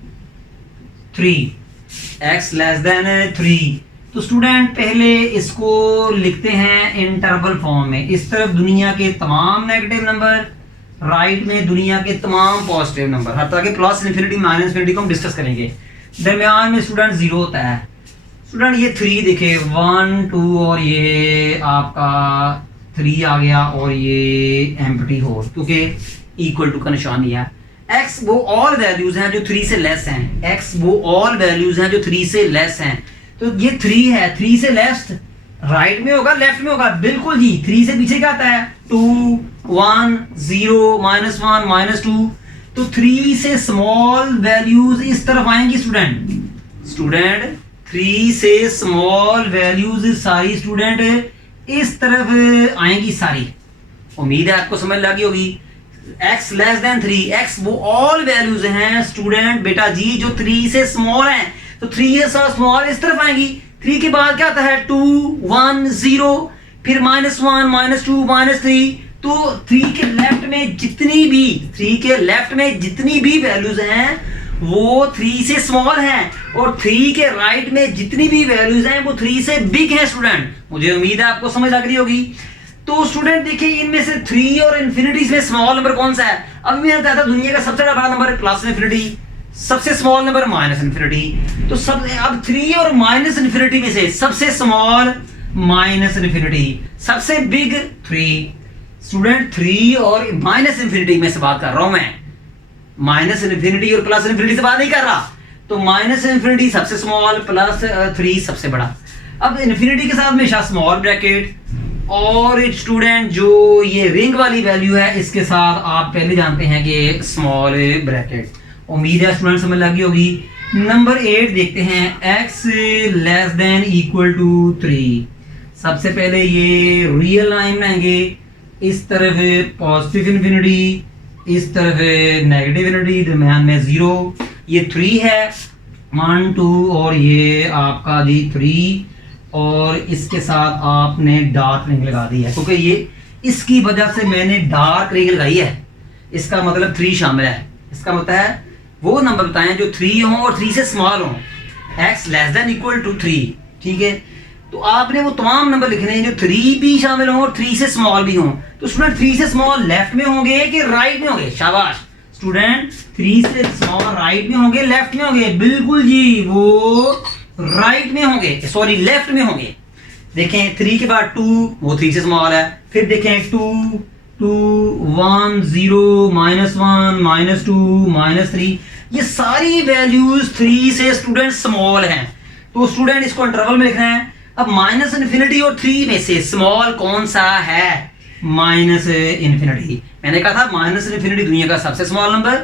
3, x less then 3। तो स्टूडेंट पहले इसको लिखते हैं इंटरवल फॉर्म में, इस तरफ दुनिया के तमाम नेगेटिव नंबर, राइट में दुनिया के तमाम पॉजिटिव नंबर, हर तरह के प्लस इन्फिनिटी माइनस इन्फिनिटी को हम डिस्कस करेंगे। दरमियान में स्टूडेंट 0 होता है। स्टूडेंट ये 3 देखे 1 2 और ये आपका 3 आ गया और ये एम्प्टी हो, क्योंकि इक्वल टू का निशान दिया। x वो ऑल वैल्यूज हैं जो 3 से लेस हैं, x वो ऑल वैल्यूज हैं जो 3 से लेस हैं, तो ये 3 है, 3 से लेस राइट में होगा लेफ्ट में होगा, बिल्कुल जी। 3 से पीछे क्या आता है, 2 1 0 -1 -2, तो 3 से स्मॉल वैल्यूज इस तरफ आएंगी स्टूडेंट 3 से स्मॉल वैल्यूज सारी स्टूडेंट इस तरफ आएंगी सारी। उम्मीद है आपको समझ लगी होगी। x लेस देन 3, x वो ऑल वैल्यूज हैं स्टूडेंट बेटा जी जो 3 से स्मॉल हैं, तो 3 से स्मॉल इस तरफ आएंगी। 3 के बाद क्या आता है, 2 1 0, फिर -1 -2 -3, तो 3 के लेफ्ट में जितनी भी वैल्यूज हैं वो 3 से स्मॉल हैं, और 3 के राइट में जितनी भी वैल्यूज हैं वो 3 से बिग हैं स्टूडेंट। मुझे उम्मीद है आपको समझ लग रही होगी। तो स्टूडेंट देखिए इनमें से 3 और इन्फिनिटी में स्मॉल नंबर कौन सा है। अब मैंने बताया था दुनिया का सबसे बड़ा नंबर है प्लस इन्फिनिटी, सबसे स्मॉल नंबर माइनस इन्फिनिटी। तो सब अब 3 और माइनस इन्फिनिटी में से सबसे स्मॉल माइनस इन्फिनिटी, सबसे बिग 3। स्टूडेंट 3 और माइनस इन्फिनिटी में से बात कर रहा हूं मैं, माइनस इन्फिनिटी और प्लस इन्फिनिटी से बात नहीं कर रहा। तो माइनस इन्फिनिटी सबसे स्मॉल, प्लस 3 सबसे बड़ा। अब इन्फिनिटी के साथ हमेशा स्मॉल ब्रैकेट, और स्टूडेंट जो ये रिंग वाली वैल्यू है इसके साथ आप पहले जानते हैं कि स्मॉल ब्रैकेट। उम्मीद है स्टूडेंट समझ लगी होगी। नंबर 8 देखते हैं, x less than equal to 3। सबसे पहले ये रियल लाइन बनाएंगे, इस तरफ पॉजिटिव इन्फिनिटी, इस तरफ नेगेटिव इन्फिनिटी, दरम्यान में 0। ये 3 है 1 2 और ये आपका जी 3, और इसके साथ आपने डार्क रिंग लगा दी है, क्योंकि ये इसकी वजह से मैंने डार्क रिंग लगाई है, इसका मतलब 3 शामिल है। इसका मतलब है वो नंबर बताएं जो 3 हो और 3 से स्मॉल हो, x less than equal to 3, ठीक है। तो आपने वो तमाम नंबर लिखने हैं जो 3 भी शामिल हो और 3 से स्मॉल भी हो। तो स्टूडेंट 3 से स्मॉल लेफ्ट में होंगे कि राइट में होंगे, शाबाश। स्टूडेंट 3 से स्मॉल राइट में होंगे लेफ्ट में होंगे, बिल्कुल जी वो राइट में होंगे, सॉरी लेफ्ट में होंगे। देखें 3 के बाद 2, वो 3 से स्मॉल है। फिर देखें 2 2 1 0 -1 -2 -3, ये सारी वैल्यूज 3 से स्टूडेंट स्मॉल हैं। तो स्टूडेंट इसको इंटरवल में लिखना है। अब माइनस इन्फिनिटी और 3 में से स्मॉल कौन सा है, माइनस इन्फिनिटी। मैंने कहा था माइनस इन्फिनिटी दुनिया का सबसे स्मॉल नंबर,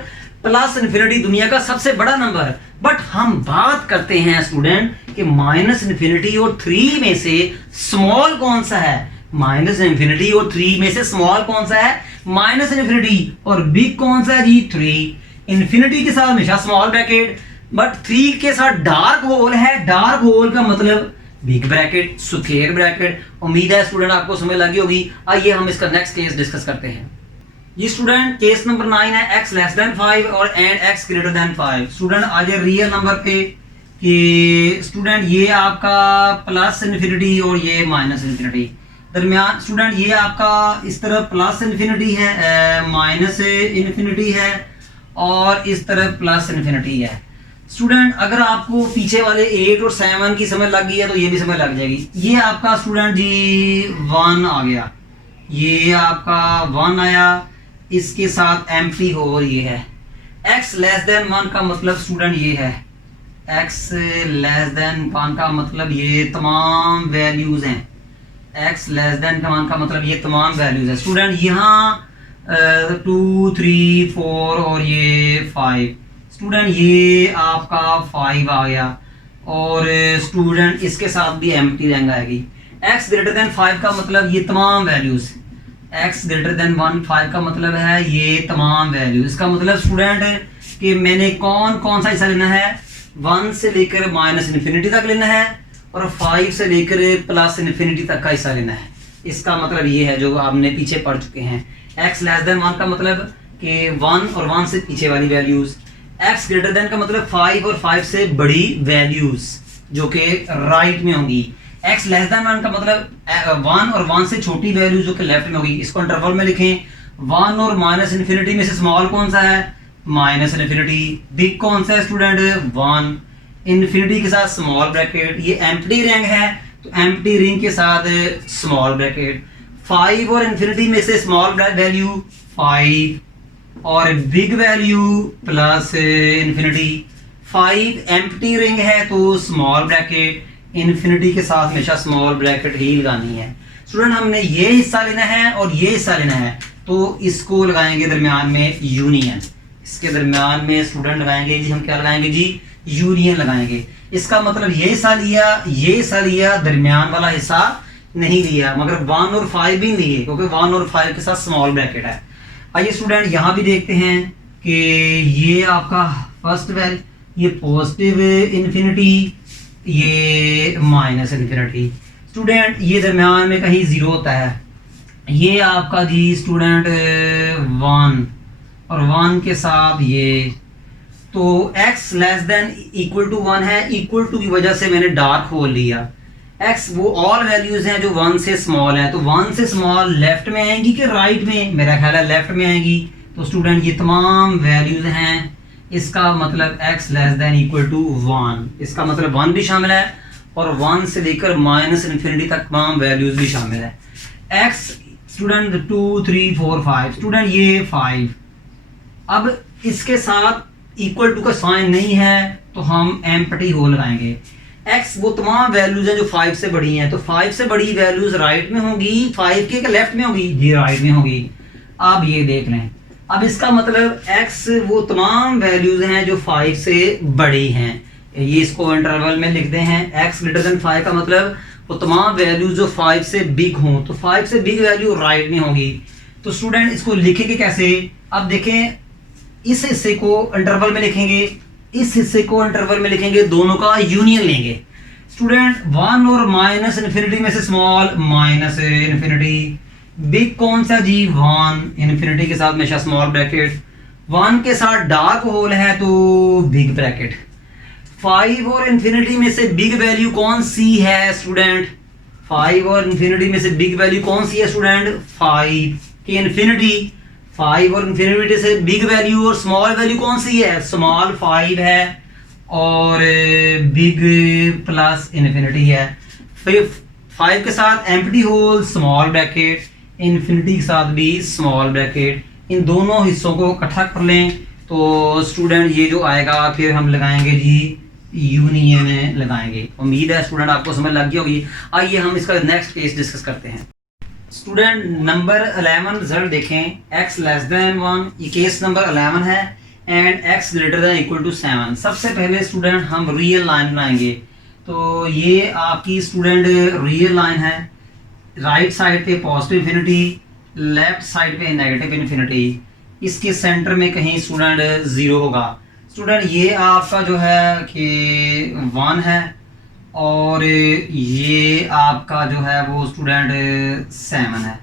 प्लस इन्फिनिटी दुनिया का सबसे बड़ा नंबर। बट हम बात करते हैं स्टूडेंट कि माइनस इन्फिनिटी और 3 में से स्मॉल कौन सा है। माइनस इन्फिनिटी और 3 में से स्मॉल कौन सा है, माइनस इन्फिनिटी, और बिग कौन सा है जी 3। इन्फिनिटी के साथ हमेशा स्मॉल ब्रैकेट, बट 3 के साथ डार्क होल है, डार्क होल का मतलब बिग ब्रैकेट, स्क्वायर ब्रैकेट। उम्मीद है स्टूडेंट आपको समझ लगी होगी। आइए हम इसका नेक्स्ट केस डिस्कस करते हैं। ये स्टूडेंट केस नंबर 9 है, x लेस देन 5 और and x greater than 5। Student आ जाए रियल नंबर पे कि स्टूडेंट ये आपका प्लस इन्फिनिटी और ये माइनस इन्फिनिटी दरमियान। स्टूडेंट ये आपका इस तरफ प्लस इन्फिनिटी है, माइनस इन्फिनिटी है, और इस तरफ प्लस इन्फिनिटी है। स्टूडेंट अगर आपको पीछे वाले 8 और 7 की समझ लग गई है तो ये भी समझ लग जाएगी। ये आपका स्टूडेंट जी 1 आ गया, ये आपका 1 आया, इसके साथ एम्प्टी होल ये है। x लेस देन 1 का मतलब स्टूडेंट ये है, x लेस देन 1 का मतलब ये तमाम वैल्यूज हैं। x लेस देन 1 का मतलब ये तमाम वैल्यूज है। स्टूडेंट यहाँ 2 3 4 और ये 5। स्टूडेंट ये आपका 5 आ गया, और स्टूडेंट इसके साथ भी एम्प्टी रैंक आएगी। x ग्रेटर देन 5 का मतलब ये तमाम वैल्यूज, x ग्रेटर देन 1 5 का मतलब है ये तमाम वैल्यू। इसका मतलब स्टूडेंट कि मैंने कौन कौन सा हिस्सा लेना है, 1 से लेकर माइनस इन्फिनिटी तक लेना है, और 5 से लेकर प्लस इन्फिनिटी तक का हिस्सा लेना है। इसका मतलब ये है जो आपने पीछे पढ़ चुके हैं। x लेस देन 1 का मतलब कि 1 और 1 से पीछे वाली वैल्यूज, x ग्रेटर देन का मतलब 5 और 5 से बड़ी वैल्यूज जो कि राइट में होंगी। x लेस देन 1 का मतलब 1 और 1 से छोटी वैल्यू जो कि लेफ्ट में होगी। इसको इंटरवल में लिखें। 1 और माइनस इन्फिनिटी में से स्मॉल कौन सा है, माइनस इन्फिनिटी। बिग कौन सा है स्टूडेंट 1। इन्फिनिटी के साथ स्मॉल ब्रैकेट, ये एम्प्टी रिंग है तो एम्प्टी रिंग के साथ स्मॉल ब्रैकेट। 5 और इन्फिनिटी में से स्मॉल वैल्यू 5 और big value plus infinity. 5 empty ring है तो स्मॉल ब्रैकेट, इन्फिनिटी के साथ हमेशा स्मॉल ब्रैकेट ही लगानी है। स्टूडेंट हमने ये हिस्सा लेना है और ये हिस्सा लेना है, तो इसको लगाएंगे दरमियान में यूनियन। इसके दरमियान में स्टूडेंट लगाएंगे जी, हम क्या लगाएंगे जी, यूनियन लगाएंगे। इसका मतलब ये हिस्सा लिया, ये हिस्सा लिया, दरमियान वाला हिस्सा नहीं लिया, मगर 1 और 5 भी लिए क्योंकि 1 और 5 के साथ स्मॉल ब्रैकेट है। आइए स्टूडेंट यहाँ भी देखते हैं कि ये आपका फर्स्ट वैल्यू, ये पॉजिटिव इन्फिनिटी, ये माइनस इन्फिनिटी। स्टूडेंट ये दरमियान में कहीं 0 होता है। ये आपका जी स्टूडेंट 1 और 1 के साथ ये, तो x less than equal to 1 है, इक्वल टू की वजह से मैंने डार्क होल लिया। x वो ऑल वैल्यूज हैं जो 1 से स्मॉल हैं, तो 1 से स्मॉल लेफ्ट में आएंगी कि राइट में, मेरा ख्याल है लेफ्ट में आएंगी। तो स्टूडेंट ये तमाम वैल्यूज हैं, इसका मतलब x less than equal to 1, इसका मतलब 1 भी शामिल है और 1 से लेकर माइनस इन्फिनिटी तक तमाम वैल्यूज भी शामिल है। x स्टूडेंट 2 3 4 5, स्टूडेंट ये 5। अब इसके साथ इक्वल टू का साइन नहीं है तो हम एम्प्टी होल लगाएंगे। x वो तमाम वैल्यूज हैं जो 5 से बड़ी हैं, तो 5 से बड़ी वैल्यूज राइट में होंगी, 5 के लेफ्ट में होगी, ये राइट में होगी। अब ये देख लें, अब इसका मतलब x वो तमाम वैल्यूज हैं जो 5 से बड़ी हैं, ये इसको इंटरवल में लिखते हैं। x ग्रेटर देन 5 का मतलब वो तमाम वैल्यूज जो 5 से बिग हों, तो 5 से बिग वैल्यू राइट में होगी। तो स्टूडेंट इसको लिखेंगे कैसे, अब देखें, इस हिस्से को इंटरवल में लिखेंगे, इस हिस्से को इंटरवल में लिखेंगे, दोनों का यूनियन लेंगे। स्टूडेंट 1 और माइनस इन्फिनिटी में से स्मॉल, माइनस इन्फिनिटी। बिग कौन सा जी 1, इन्फिनिटी के साथ हमेशा स्मॉल ब्रैकेट। 1 के साथ डार्क होल है तो बिग ब्रैकेट। 5 और इन्फिनिटी में से बिग वैल्यू कौन सी है स्टूडेंट, 5 और इन्फिनिटी में से बिग वैल्यू कौन सी है स्टूडेंट 5 की इन्फिनिटी। 5 और इन्फिनिटी से बिग वैल्यू और स्मॉल वैल्यू कौन सी है, स्मॉल 5 है और बिग प्लस इन्फिनिटी है। फिर 5 के साथ empty hole, small bracket, infinity के साथ भी स्मॉल ब्रैकेट। इन दोनों हिस्सों को इकट्ठा कर लें तो स्टूडेंट ये जो आएगा फिर हम लगाएंगे जी यूनियन लगाएंगे। उम्मीद है स्टूडेंट आपको समझ लग गई होगी। आइए हम इसका नेक्स्ट केस डिस्कस करते हैं। स्टूडेंट नंबर 11 रिजल्ट देखें, x लेस देन 1, ये केस नंबर 11 है and x greater than equal to 7। सबसे पहले स्टूडेंट हम रियल लाइन बनाएंगे। तो ये आपकी स्टूडेंट रियल लाइन है, राइट साइड पे पॉजिटिव इन्फिनिटी, लेफ्ट साइड पे नेगेटिव इन्फिनिटी। इसके सेंटर में कहीं स्टूडेंट 0 होगा। स्टूडेंट ये आपका जो है कि 1 है और ये आपका जो है वो स्टूडेंट 7 है।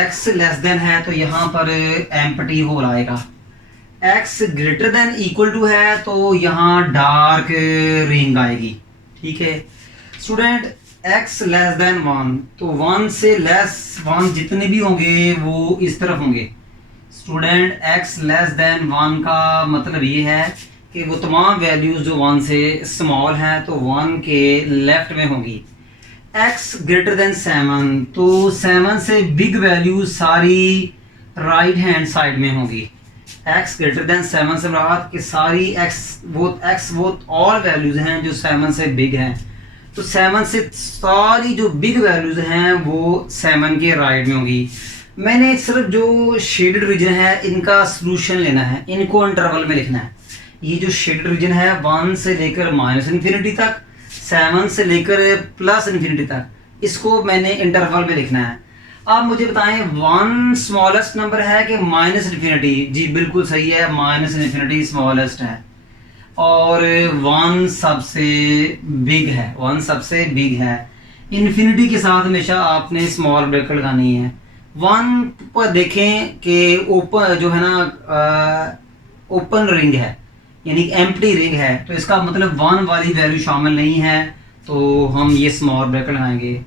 x लेस देन है तो यहाँ पर एम्प्टी होल आएगा। x greater than equal to है तो यहाँ डार्क रिंग आएगी। ठीक है स्टूडेंट, x लेस देन 1 तो 1 से लेस 1 जितने भी होंगे वो इस तरफ होंगे। स्टूडेंट x लेस देन 1 का मतलब ये है कि वो तमाम वैल्यूज जो 1 से स्मॉल हैं तो 1 के लेफ्ट में होंगी। x ग्रेटर देन 7 तो 7 से बिग वैल्यूज सारी राइट हैंड साइड में होंगी। x ग्रेटर देन 7 से मुराद कि सारी x वो ऑल वैल्यूज हैं जो 7 से बिग हैं। तो 7 से सारी जो बिग वैल्यूज हैं वो 7 के राइट में होंगी। मैंने सिर्फ जो शेडेड रीजन है इनका सॉल्यूशन लेना है, इनको इंटरवल में लिखना है। ये जो शेडेड रीजन है 1 से लेकर माइनस इन्फिनिटी तक, 7 से लेकर प्लस इन्फिनिटी तक, इसको मैंने इंटरवल में लिखना है। आप मुझे बताएं 1 स्मॉलेस्ट नंबर है कि माइनस इन्फिनिटी? जी बिल्कुल सही है, माइनस इन्फिनिटी स्मॉलेस्ट है और 1 सबसे बिग है, 1 सबसे बिग है। इन्फिनिटी के साथ हमेशा आपने स्मॉल ब्रैकेट लगानी है। 1 पर देखें कि ओपन जो है ना ओपन रिंग है यानी एम्प्टी रिंग है, तो इसका मतलब 1 वाली वैल्यू शामिल नहीं है, तो हम ये स्मॉल ब्रैकेट लगाएंगे।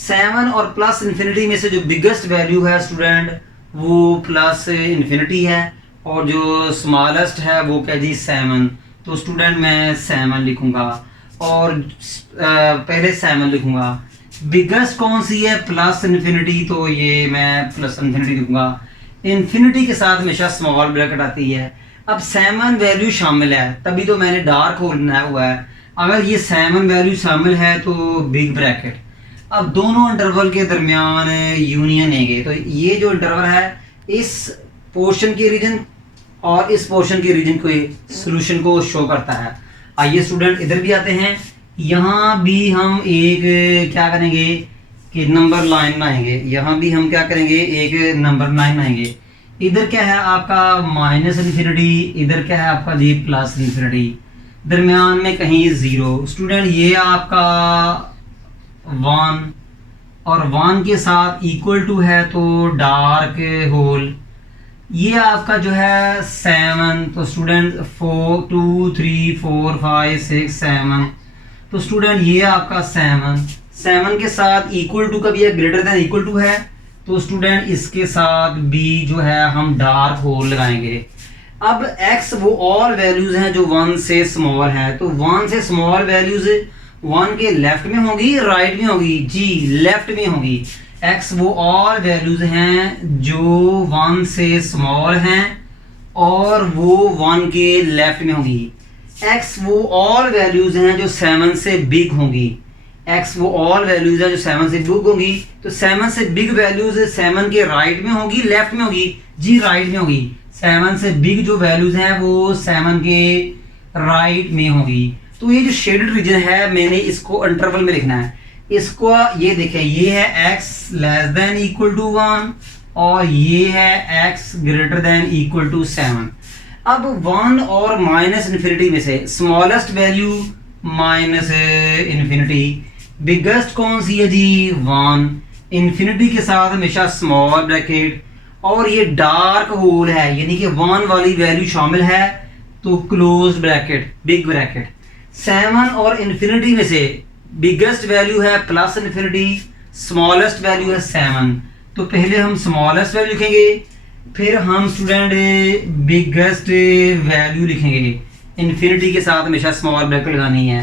7 और प्लस इन्फिनिटी में से जो बिगेस्ट वैल्यू है स्टूडेंट वो प्लस इन्फिनिटी है और जो स्मॉलेस्ट है वो क्या जी 7। तो स्टूडेंट मैं 7 लिखूंगा और पहले 7 लिखूंगा। बिगेस्ट कौन सी है? प्लस इन्फिनिटी, तो ये मैं प्लस इन्फिनिटी लिखूंगा। इन्फिनिटी के साथ हमेशा स्मॉल ब्रैकेट आती है। अब 7 वैल्यू शामिल है तभी तो मैंने डार्क होल बनाया हुआ है। अगर ये 7 वैल्यू शामिल है तो बिग ब्रैकेट। अब दोनों इंटरवल के दरमियान यूनियन लेंगे, तो ये जो इंटरवल है इस पोर्शन के रीजन और इस पोर्शन के रीजन को सॉल्यूशन को शो करता है। आइए स्टूडेंट इधर भी आते हैं। यहाँ भी हम एक क्या करेंगे कि नंबर लाइन बनाएंगे। यहाँ भी हम क्या करेंगे, एक नंबर लाइन बनाएंगे। इधर क्या है आपका माइनस इन्फिनिटी, इधर क्या है आपका जी प्लस इन्फिनिटी, दरमियान में कहीं 0। स्टूडेंट ये आपका 1 और 1 के साथ इक्वल टू है तो डार्क होल। ये आपका जो है 7, तो स्टूडेंट 4 2 3 4 5 6 7, तो स्टूडेंट ये आपका 7 के साथ इक्वल टू का भी है, ग्रेटर देन इक्वल टू है, तो स्टूडेंट इसके साथ भी जो है हम डार्क होल लगाएंगे। अब x वो ऑल वैल्यूज हैं जो 1 से स्मॉल है, तो 1 से स्मॉल वैल्यूज 1 के लेफ्ट में होगी राइट में होगी? जी लेफ्ट में होगी। x वो ऑल वैल्यूज हैं जो 1 से स्मॉल हैं और वो 1 के लेफ्ट में होगी। x वो ऑल वैल्यूज हैं जो 7 से बिग होंगी। x वो ऑल वैल्यूज है जो 7 से बिग होंगी, तो 7 से बिग वैल्यूज 7 के राइट में होगी लेफ्ट में होगी? जी राइट में होगी। 7 से बिग जो वैल्यूज हैं वो 7 के राइट में होगी। तो ये जो शेडेड रीजन है मैंने इसको इंटरवल में लिखना है। इसको ये देखें, ये है x less than equal to 1 और ये है x greater than equal to 7। अब 1 और माइनस इन्फिनिटी में से smallest value minus infinity, biggest कौन सी है जी 1। इन्फिनिटी के साथ हमेशा स्मॉल ब्रैकेट और ये डार्क होल है यानी कि 1 वाली वैल्यू शामिल है तो क्लोज्ड ब्रैकेट बिग ब्रैकेट। 7 और इन्फिनिटी में से बिगेस्ट वैल्यू है प्लस इन्फिनिटी, स्मॉलेस्ट वैल्यू है 7, तो पहले हम स्मॉलेस्ट वैल्यू लिखेंगे फिर हम स्टूडेंट बिगेस्ट वैल्यू लिखेंगे। इन्फिनिटी के साथ हमेशा स्मॉल ब्रैकेट लगानी है।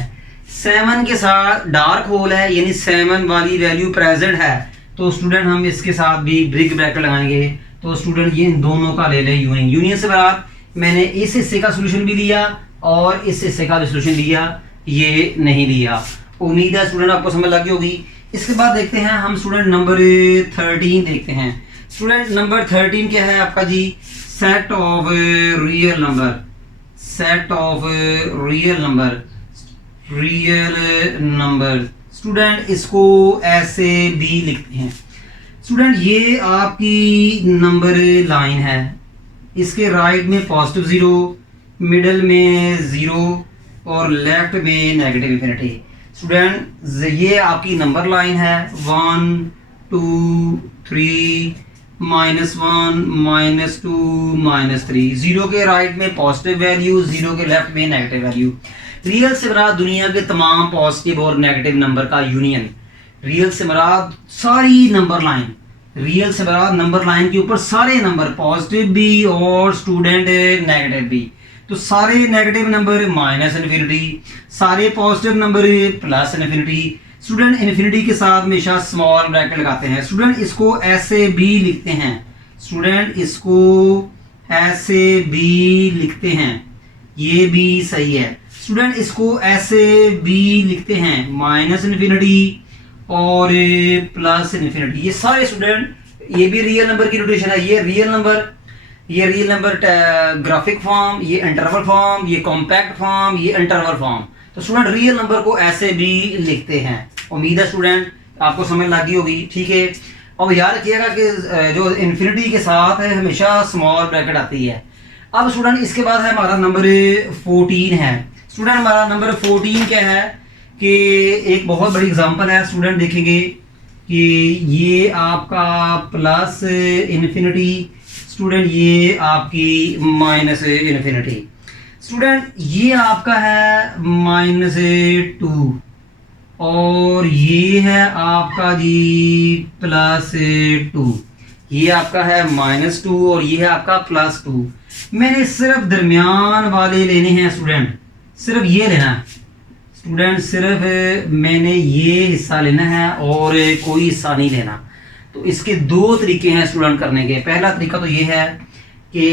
7 के साथ डार्क होल है यानी 7 वाली वैल्यू प्रेजेंट है, तो स्टूडेंट हम इसके साथ भी बिग ब्रैकेट लगाएंगे। तो स्टूडेंट ये दोनों का ले लें यूनियन। यूनियन से बाद मैंने इस हिस्से का सोल्यूशन भी लिया और इस हिस्से का भी सोल्यूशन लिया, ये नहीं लिया। उम्मीद है स्टूडेंट आपको समझ लगी होगी। इसके बाद देखते हैं हम स्टूडेंट नंबर 13 देखते हैं। स्टूडेंट नंबर 13 क्या है आपका जी, set of real number, set of real number, real number. Student इसको ऐसे भी लिखते हैं। स्टूडेंट ये आपकी नंबर लाइन है, इसके राइट में पॉजिटिव ज़ीरो, मिडल में ज़ीरो और लेफ्ट में नेगेटिव इन्फिनिटी। स्टूडेंट ये आपकी नंबर लाइन है, 1 2 3 -1 -2 -3। ज़ीरो के राइट में पॉजिटिव वैल्यू, ज़ीरो के लेफ्ट में नेगेटिव वैल्यू। रियल से मुराद दुनिया के तमाम पॉजिटिव और नेगेटिव नंबर का यूनियन। रियल से मुराद सारी नंबर लाइन, रियल से मुराद नंबर लाइन के ऊपर सारे नंबर, पॉजिटिव भी और स्टूडेंट नेगेटिव भी। तो सारे नेगेटिव नंबर माइनस इन्फिनिटी, सारे positive number plus infinity. Student infinity के साथ हमेशा स्मॉल ब्रैकेट लगाते हैं। स्टूडेंट इसको ऐसे भी लिखते हैं, स्टूडेंट इसको ऐसे भी लिखते हैं, ये भी सही है। स्टूडेंट इसको ऐसे भी लिखते हैं, माइनस इन्फिनिटी और प्लस इन्फिनिटी। ये सारे स्टूडेंट, ये भी रियल नंबर की नोटेशन है। ये रियल नंबर, ये रियल नंबर ग्राफिक फॉर्म, ये इंटरवल फॉर्म, ये कॉम्पैक्ट फॉर्म, ये इंटरवल फॉर्म। तो स्टूडेंट रियल नंबर को ऐसे भी लिखते हैं। उम्मीद है स्टूडेंट आपको समझ लगी होगी, ठीक है। अब याद रखिएगा कि जो इन्फिनिटी के साथ है हमेशा स्मॉल ब्रैकेट आती है। अब स्टूडेंट इसके बाद है हमारा नंबर 14 है। स्टूडेंट हमारा नंबर 14 क्या है कि एक बहुत बड़ी एग्जांपल है। स्टूडेंट देखेंगे कि ये आपका प्लस इन्फिनिटी, स्टूडेंट ये आपकी माइनस इन्फिनिटी। स्टूडेंट ये आपका है -2 और ये है आपका जी +2। ये आपका है -2 और ये है आपका +2। मैंने सिर्फ दरमियान वाले लेने हैं स्टूडेंट, सिर्फ ये लेना है स्टूडेंट, सिर्फ मैंने ये हिस्सा लेना है और कोई हिस्सा नहीं लेना। तो इसके दो तरीके हैं स्टूडेंट करने के। पहला तरीका तो ये है कि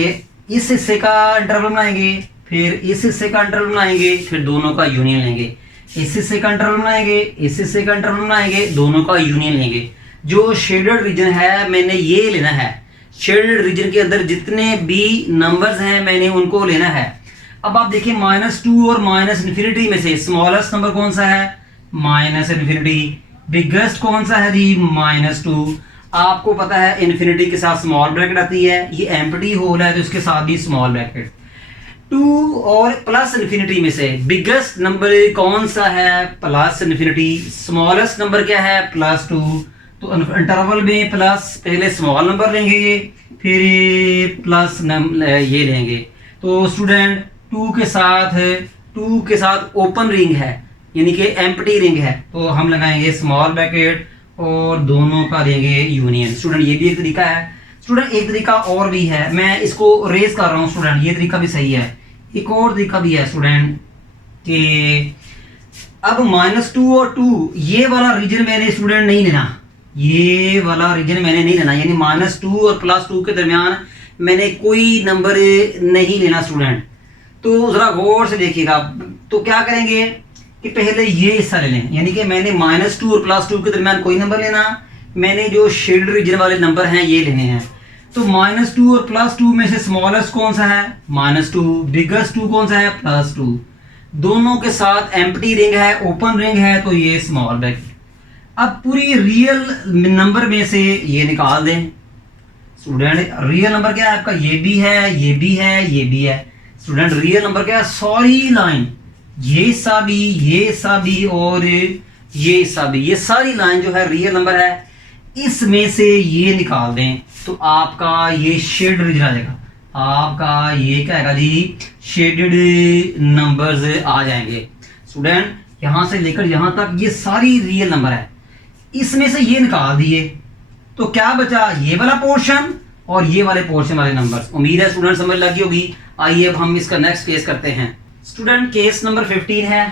इस हिस्से का इंटरवल बनाएंगे, फिर इस हिस्से का इंटरवल बनाएंगे, फिर दोनों का यूनियन लेंगे। इस हिस्से का इंटरवल बनाएंगे, इस हिस्से का इंटरवल बनाएंगे, दोनों का यूनियन लेंगे। जो शेडेड रीजन है मैंने ये लेना है। शेडेड रीजन के अंदर जितने भी नंबर्स हैं मैंने उनको लेना है। अब आप देखिए -2 और माइनस इन्फिनिटी में से स्मॉलेस्ट नंबर कौन सा है? Minus infinity. बिगेस्ट कौन सा है जी? -2। आपको पता है इन्फिनिटी के साथ स्मॉल ब्रैकेट आती है, ये एम्प्टी होल है तो इसके साथ भी स्मॉल ब्रैकेट। 2 और प्लस इन्फिनिटी में से बिगेस्ट नंबर कौन सा है? Plus infinity. स्मॉलेस्ट नंबर क्या है? +2। तो इंटरवल में प्लस, पहले स्मॉल नंबर लेंगे फिर प्लस ये लेंगे। तो स्टूडेंट 2 के साथ ओपन रिंग है यानी कि एम्प्टी रिंग है, तो हम लगाएंगे स्मॉल ब्रैकेट और दोनों का लेंगे यूनियन। स्टूडेंट ये भी एक तरीका है। स्टूडेंट एक तरीका और भी है, मैं इसको रेस कर रहा हूँ स्टूडेंट, ये तरीका भी सही है। एक और तरीका भी है स्टूडेंट कि अब -2 और 2 ये वाला रीजन मैंने स्टूडेंट नहीं लेना, ये वाला रीजन मैंने नहीं लेना, यानी -2 और +2 के दरमियान मैंने कोई नंबर नहीं लेना स्टूडेंट। तो जरा गौर से देखिएगा। तो क्या करेंगे कि पहले ये हिस्सा ले लें, यानी कि मैंने -2 और +2 के दरमियान कोई नंबर लेना, मैंने जो शेड रीजन वाले नंबर हैं ये लेने हैं। तो -2 और +2 में से स्मॉलेस्ट कौन सा है? -2। बिगेस्ट 2 कौन सा है? +2। दोनों के साथ एम्प्टी रिंग है, ओपन रिंग है, तो ये स्मॉल ब्रैकेट। अब पूरी रियल नंबर में से ये निकाल दें स्टूडेंट। रियल नंबर क्या है आपका? ये भी है, ये भी है, ये भी है। स्टूडेंट रियल नंबर क्या है? सॉरी लाइन, ये हिस्सा भी, ये हिस्सा भी और ये हिस्सा भी, ये सारी लाइन जो है रियल नंबर है। इसमें से ये निकाल दें तो आपका ये शेड रीजन आ जाएगा। आपका ये क्या आएगा जी? शेडेड नंबर्स आ जाएंगे। स्टूडेंट यहां से लेकर यहां तक ये सारी रियल नंबर है, इसमें से ये निकाल दिए तो क्या बचा? ये वाला पोर्शन और ये वाले पोर्शन वाले नंबर्स। उम्मीद है स्टूडेंट समझ लगी होगी। आइए अब हम इसका नेक्स्ट केस करते हैं। स्टूडेंट केस नंबर 15 है।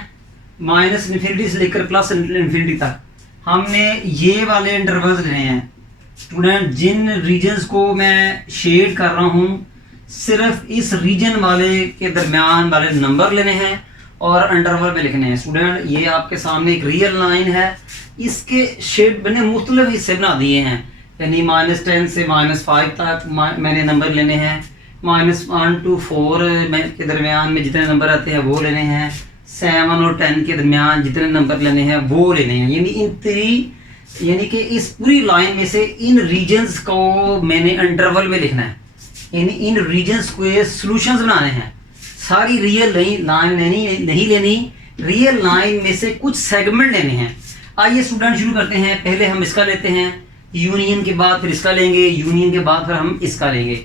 -इन्फिनिटी से लेकर +इन्फिनिटी तक हमने ये वाले इंटरवल्स लेने हैं। स्टूडेंट जिन रीजन्स को मैं शेड कर रहा हूँ सिर्फ इस रीजन वाले के दरमियान वाले नंबर लेने हैं और इंटरवल में लिखने हैं। स्टूडेंट ये आपके सामने एक रियल लाइन है, इसके शेड मैंने मुख्तलिफ हिस्से बना दिए हैं, यानी -10 से -5 तक मैंने नंबर लेने हैं। -1 to 4 में के दरमियान में जितने नंबर आते हैं वो लेने हैं, 7 और 10 के दरमियान जितने नंबर लेने हैं वो लेने हैं। यानी कि इस पूरी लाइन में से इन रीजन्स को मैंने इंटरवल में लिखना है, यानी इन रीजन्स को सॉल्यूशंस बनाने हैं। सारी रियल लाइन नहीं लेनी, रियल लाइन में से कुछ सेगमेंट लेने हैं। आइए स्टूडेंट शुरू करते हैं। पहले हम इसका लेते हैं, यूनियन के बाद फिर इसका लेंगे, यूनियन के बाद फिर हम इसका लेंगे।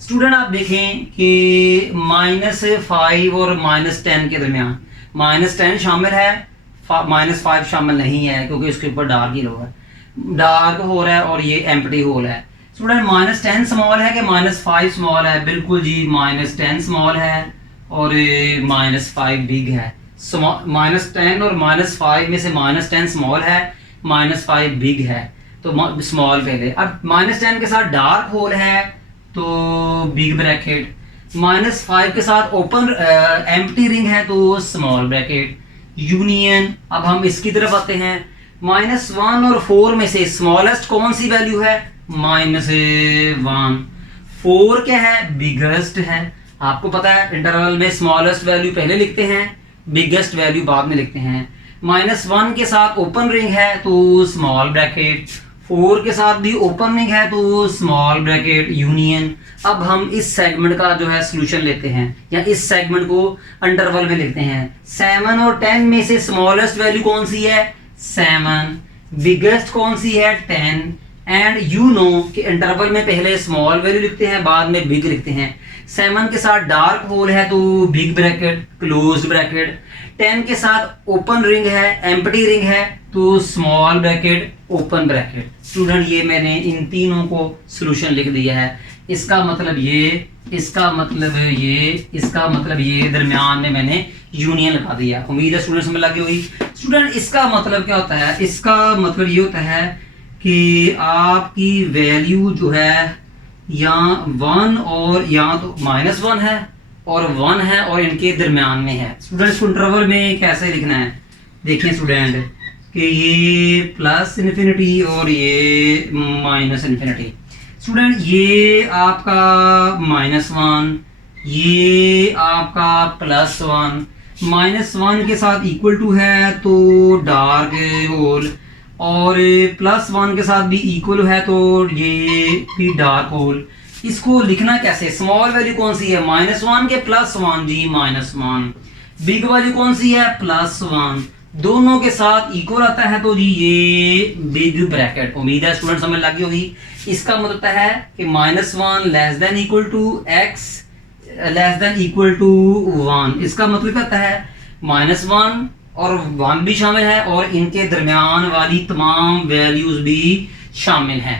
स्टूडेंट आप देखें कि -5 और -10 के दरमियान -10 शामिल है, -5 शामिल नहीं है क्योंकि उसके ऊपर डार्क हो रहा है और ये एम्प्टी होल है। स्टूडेंट -10 स्मॉल है कि -5 स्मॉल है? बिल्कुल जी, -10 स्मॉल है और -5 बिग है। -10 और -5 में से -10 स्मॉल है, -5 बिग है, तो स्मॉल पहले। अब -10 के साथ डार्क होल है तो बिग ब्रैकेट, -5 के साथ ओपन एम्प्टी रिंग है तो स्मॉल ब्रैकेट, यूनियन। अब हम इसकी तरफ आते हैं। -1 और 4 में से स्मॉलेस्ट कौन सी वैल्यू है? -1। 4 क्या है? बिगेस्ट है। आपको पता है इंटरवल में स्मॉलेस्ट वैल्यू पहले लिखते हैं, बिगेस्ट वैल्यू बाद में लिखते हैं। -1 के साथ ओपन रिंग है तो स्मॉल ब्रैकेट, 4 के साथ भी ओपन रिंग है तो स्मॉल ब्रैकेट, यूनियन। अब हम इस सेगमेंट का जो है सॉल्यूशन लेते हैं या इस सेगमेंट को इंटरवल में लिखते हैं। 7 और 10 में से स्मॉलेस्ट वैल्यू कौन सी है? 7। बिगेस्ट कौन सी है? 10। एंड यू नो कि इंटरवल में पहले स्मॉल वैल्यू लिखते हैं बाद में बिग लिखते हैं। 7 के साथ डार्क होल है तो बिग ब्रैकेट, क्लोज्ड ब्रैकेट। 10 के साथ ओपन रिंग है, एम्प्टी रिंग है तो small bracket, open bracket. Student ये मैंने इन तीनों को सॉल्यूशन लिख दिया है। इसका मतलब ये, इसका मतलब ये, इसका मतलब ये, दरमियान में मैंने यूनियन लगा दिया। उम्मीद है स्टूडेंट समझ लगी होगी। स्टूडेंट इसका मतलब क्या होता है? इसका मतलब ये होता है कि आपकी वैल्यू जो है या 1 और या तो -1 है और 1 है और इनके दरमियान में है। स्टूडेंट्स को इंटरवल में कैसे लिखना है? देखिए स्टूडेंट कि ये +∞ और ये -∞। स्टूडेंट ये आपका -1, ये आपका +1, -1 के साथ इक्वल टू है तो डार्क होल, और +1 के साथ भी इक्वल है तो ये भी डार्क होल। इसको लिखना कैसे? स्मॉल वैल्यू कौन सी है? -1 के +1 जी, -1। बिग वैल्यू कौन सी है? +1। दोनों के साथ इक्वल आता है तो जी ये बिग ब्रैकेट। उम्मीद है स्टूडेंट समझ लगी होगी। इसका मतलब है कि -1 less than equal to x less than equal to 1। इसका मतलब कहता है -1 और 1 भी शामिल है और इनके दरमियान वाली तमाम वैल्यूज भी शामिल हैं।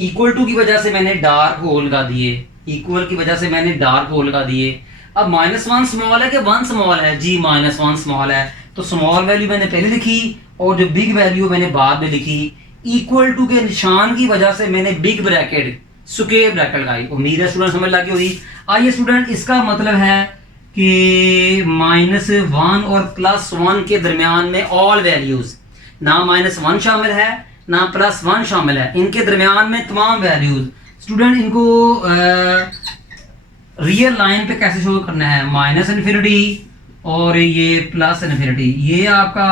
इक्वल टू की वजह से मैंने डार्क होल लगा दिए, इक्वल की वजह से मैंने डार्क होल लगा दिए। अब -1 स्मॉल है कि 1 स्मॉल है? जी -1 स्मॉल है, तो स्मॉल वैल्यू मैंने पहले लिखी और जो बिग वैल्यू मैंने बाद में लिखी। इक्वल टू के निशान की वजह से मैंने बिग ब्रैकेट, स्क्वायर ब्रैकेट लगाई। उम्मीद है स्टूडेंट समझ लगी होगी। आइए स्टूडेंट इसका मतलब है कि -1 और +1 के दरमियान में ऑल वैल्यूज, ना -1 शामिल है ना +1 शामिल है, इनके दरमियान में तमाम वैल्यूज। स्टूडेंट इनको रियल लाइन पे कैसे शो करना है? -∞ और ये +∞। ये आपका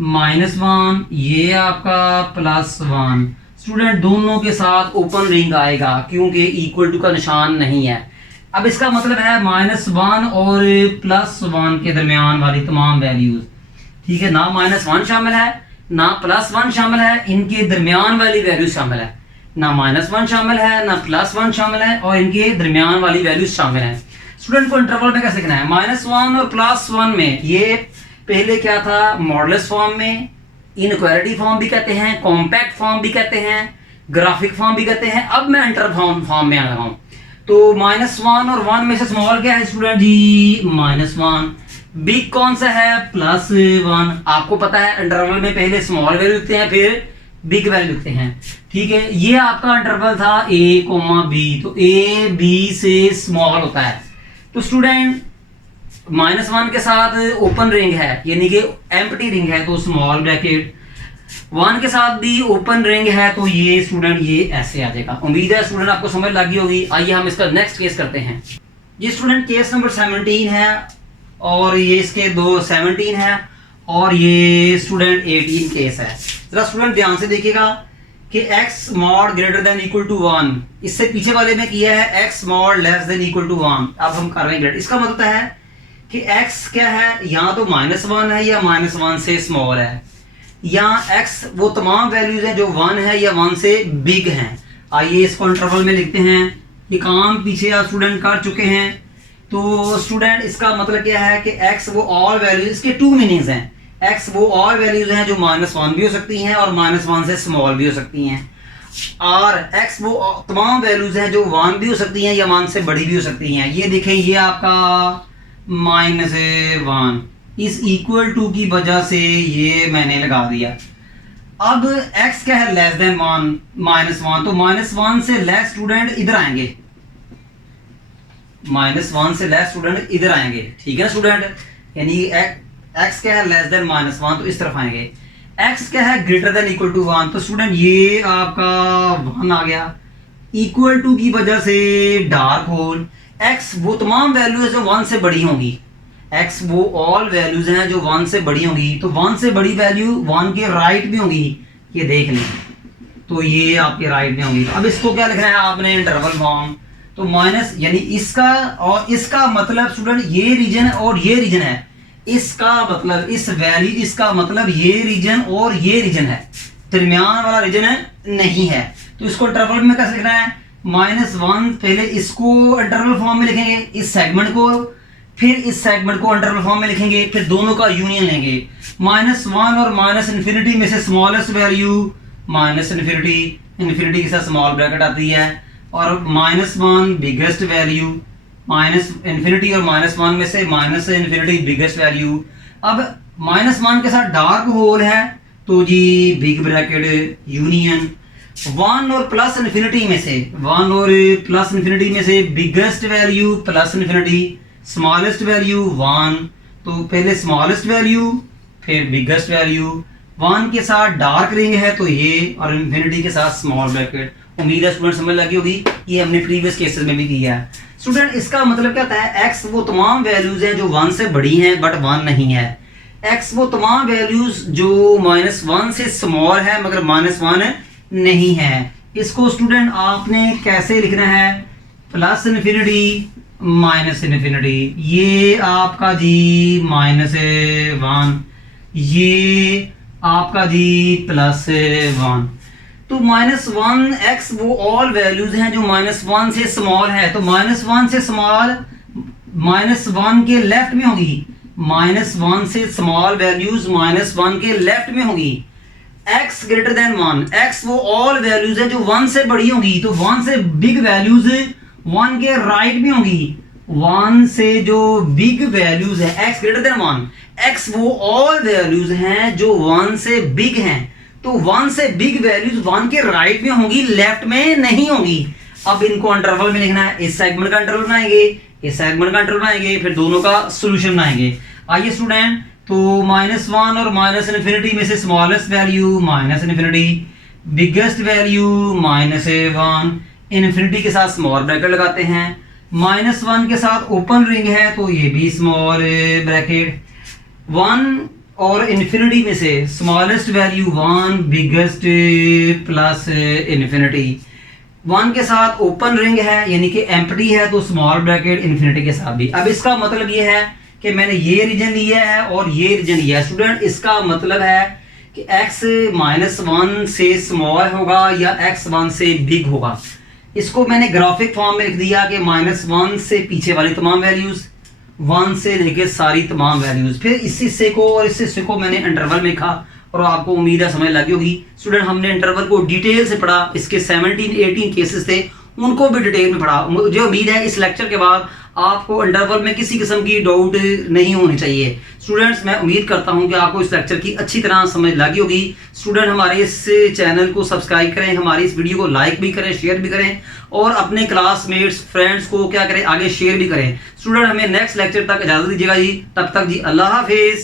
-1, ये आपका +1। स्टूडेंट दोनों के साथ ओपन रिंग आएगा क्योंकि इक्वल टू का निशान नहीं है। अब इसका मतलब है -1 और +1 के दरमियान वाली तमाम वैल्यूज, ठीक है, ना -1 शामिल है ना +1 शामिल है, इनके दरमियान वाली वैल्यूज शामिल है। ना -1 शामिल है ना +1 शामिल है और इनके दरमियान वाली वैल्यूज शामिल है। स्टूडेंट को इंटरवल में कैसे लिखना है? -1 और +1 में ये पहले क्या था? मॉडुलस फॉर्म में, इनइक्वालिटी फॉर्म भी कहते हैं, कॉम्पैक्ट फॉर्म भी कहते हैं, ग्राफिक फॉर्म भी कहते हैं। अब मैं इंटर फॉर्म में आ रहा हूँ। तो -1 और 1 में से स्मॉल क्या है स्टूडेंट जी? -1। बिग कौन सा है? +1। आपको पता है इंटरवल में पहले स्मॉल वैल्यू लिखते हैं फिर बिग वैल्यू लिखते हैं, ठीक है। ये आपका इंटरवल था a, b, तो a b से स्मॉल होता है। तो स्टूडेंट -1 के साथ ओपन रिंग है यानी कि एम्प्टी रिंग है तो स्मॉल ब्रैकेट, 1 के साथ भी ओपन रिंग है तो ये स्टूडेंट ये ऐसे आ जाएगा। उम्मीद है स्टूडेंट आपको समझ लगी होगी। आइए हम इसका नेक्स्ट केस करते हैं। ये स्टूडेंट केस नंबर 17 है और ये इसके दो 17 है और ये स्टूडेंट 18 केस है। जरा स्टूडेंट ध्यान से देखिएगा कि x mod greater than equal to 1, इससे पीछे वाले में किया है x mod less than equal to 1। अब हम कर रहे हैं ग्रेटर। इसका मतलब है कि x क्या है, या तो -1 है या -1 से स्मॉल है, या x वो तमाम वैल्यूज हैं जो 1 है या 1 से बिग हैं। आइए इसको इंटरवल में लिखते हैं। ये काम पीछे आप स्टूडेंट कर चुके हैं। तो स्टूडेंट इसका मतलब क्या है कि x वो ऑल वैल्यूज, इसके 2 मीनिंग्स हैं। x वो ऑल वैल्यूज हैं जो -1 भी हो सकती हैं और -1 से स्मॉल भी हो सकती हैं, और x वो तमाम वैल्यूज हैं जो 1 भी हो सकती हैं या 1 से बड़ी भी हो सकती हैं। ये देखें, ये आपका -1 इस इक्वल टू की वजह से ये मैंने लगा दिया। अब x क्या है, लेस देन -1, तो -1 से लेस स्टूडेंट इधर आएंगे, -1 से लेस स्टूडेंट इधर आएंगे, ठीक है ना स्टूडेंट। यानी x क्या है, लेस देन -1, तो इस तरफ आएंगे। x क्या है, ग्रेटर देन इक्वल टू 1, तो स्टूडेंट ये आपका 1 आ गया। इक्वल टू की वजह से डार्क होल, x वो तमाम वैल्यूज जो 1 से बड़ी होंगी, x वो ऑल वैल्यूज हैं जो 1 से बड़ी होंगी, तो 1 से बड़ी वैल्यू 1 के राइट में होंगी, ये देख लें, तो ये आपके राइट में होंगी। अब इसको क्या लिखना है आपने, इंटरवल फॉर्म। तो माइनस यानी इसका और इसका मतलब स्टूडेंट ये रीजन और ये रीजन है, इसका मतलब इस वैल्यू, इसका मतलब ये रीजन और ये रीजन है, दरमियान वाला रीजन है नहीं है। तो इसको इंटरवल में कैसे लिखना है, -1 पहले इसको इंटरवल फॉर्म में लिखेंगे, इस सेगमेंट को, फिर इस सेगमेंट को इंटरवल फॉर्म में लिखेंगे, फिर दोनों का यूनियन लेंगे। -1 और -∞ में से स्मॉलेस्ट वैल्यू -∞, इन्फिनिटी के साथ स्मॉल ब्रैकेट आती है, और -1 बिगेस्ट वैल्यू, -∞ और -1 में से -∞ बिगेस्ट वैल्यू। अब -1 के साथ डार्क होल है तो जी बिग ब्रैकेट यूनियन, 1 और +∞ में से, 1 और +∞ में से बिगेस्ट वैल्यू +∞, स्मॉलेस्ट वैल्यू 1, तो पहले स्मॉलेस्ट वैल्यू फिर बिगेस्ट वैल्यू। 1 के साथ डार्क रिंग है तो ये, और इन्फिनिटी के साथ स्मॉल ब्रैकेट। उम्मीद है स्टूडेंट समझ लगी होगी, ये हमने प्रीवियस केसेस में भी किया है। स्टूडेंट इसका मतलब क्या होता है, x वो तमाम वैल्यूज हैं जो 1 से बड़ी हैं बट 1 नहीं है, x वो तमाम वैल्यूज जो -1 से स्मॉल है मगर -1 नहीं है। इसको स्टूडेंट आपने कैसे लिखना है, +∞ -∞, ये आपका जी -1, ये आपका जी +1। तो -1 x वो ऑल वैल्यूज हैं जो -1 से स्मॉल है, तो -1 से स्मॉल -1 के लेफ्ट में होगी, -1 से स्मॉल वैल्यूज -1 के लेफ्ट में होगी। x ग्रेटर देन 1, x वो ऑल वैल्यूज है जो 1 से बड़ी होगी, तो 1 से बिग वैल्यूज 1 के राइट में होगी। 1 से जो बिग वैल्यूज है, x ग्रेटर देन 1, x वो ऑल वैल्यूज हैं जो 1 से बिग हैं, तो 1 से बिग वैल्यूज 1 के राइट में होंगी, लेफ्ट में नहीं होंगी। अब इनको इंटरवल में लिखना है, इस सेगमेंट का इंटरवल बनाएंगे, इस सेगमेंट का इंटरवल बनाएंगे, फिर दोनों का सॉल्यूशन बनाएंगे। आइए स्टूडेंट, तो -1 और -∞ में से smallest value -∞, biggest value -1, infinity के साथ स्मॉल ब्रैकेट लगाते हैं, -1 के साथ ओपन रिंग है तो ये भी स्मॉल ब्रैकेट, 1 और इन्फिनिटी में से smallest value 1, biggest plus infinity, 1 के साथ ओपन रिंग है यानी कि एम्प्टी है तो स्मॉल ब्रैकेट इन्फिनिटी के साथ भी। अब इसका मतलब ये है कि मैंने ये रीजन लिया है और ये रीजन लिया है। स्टूडेंट इसका मतलब है कि x -1 से स्मॉल होगा या x 1 से बिग होगा। इसको मैंने ग्राफिक फॉर्म में लिख दिया कि -1 से पीछे वाली तमाम वैल्यूज, 1 से लेके सारी तमाम वैल्यूज, फिर इस हिस्से को और इस हिस्से को मैंने इंटरवल में लिखा और आपको उम्मीद है समझ लगी होगी। स्टूडेंट हमने इंटरवल को डिटेल से पढ़ा, इसके 17-18 केसेस थे उनको भी डिटेल में पढ़ा। मुझे उम्मीद है इस लेक्चर के बाद आपको इंटरवल में किसी किस्म की डाउट नहीं होनी चाहिए। स्टूडेंट्स मैं उम्मीद करता हूं कि आपको इस लेक्चर की अच्छी तरह समझ लगी होगी। स्टूडेंट हमारे इस चैनल को सब्सक्राइब करें, हमारी इस वीडियो को लाइक भी करें, शेयर भी करें और अपने क्लासमेट्स फ्रेंड्स को क्या करें आगे शेयर भी करें। स्टूडेंट हमें नेक्स्ट लेक्चर तक इजाजत दीजिएगा जी, तब तक जी अल्लाह हाफिज।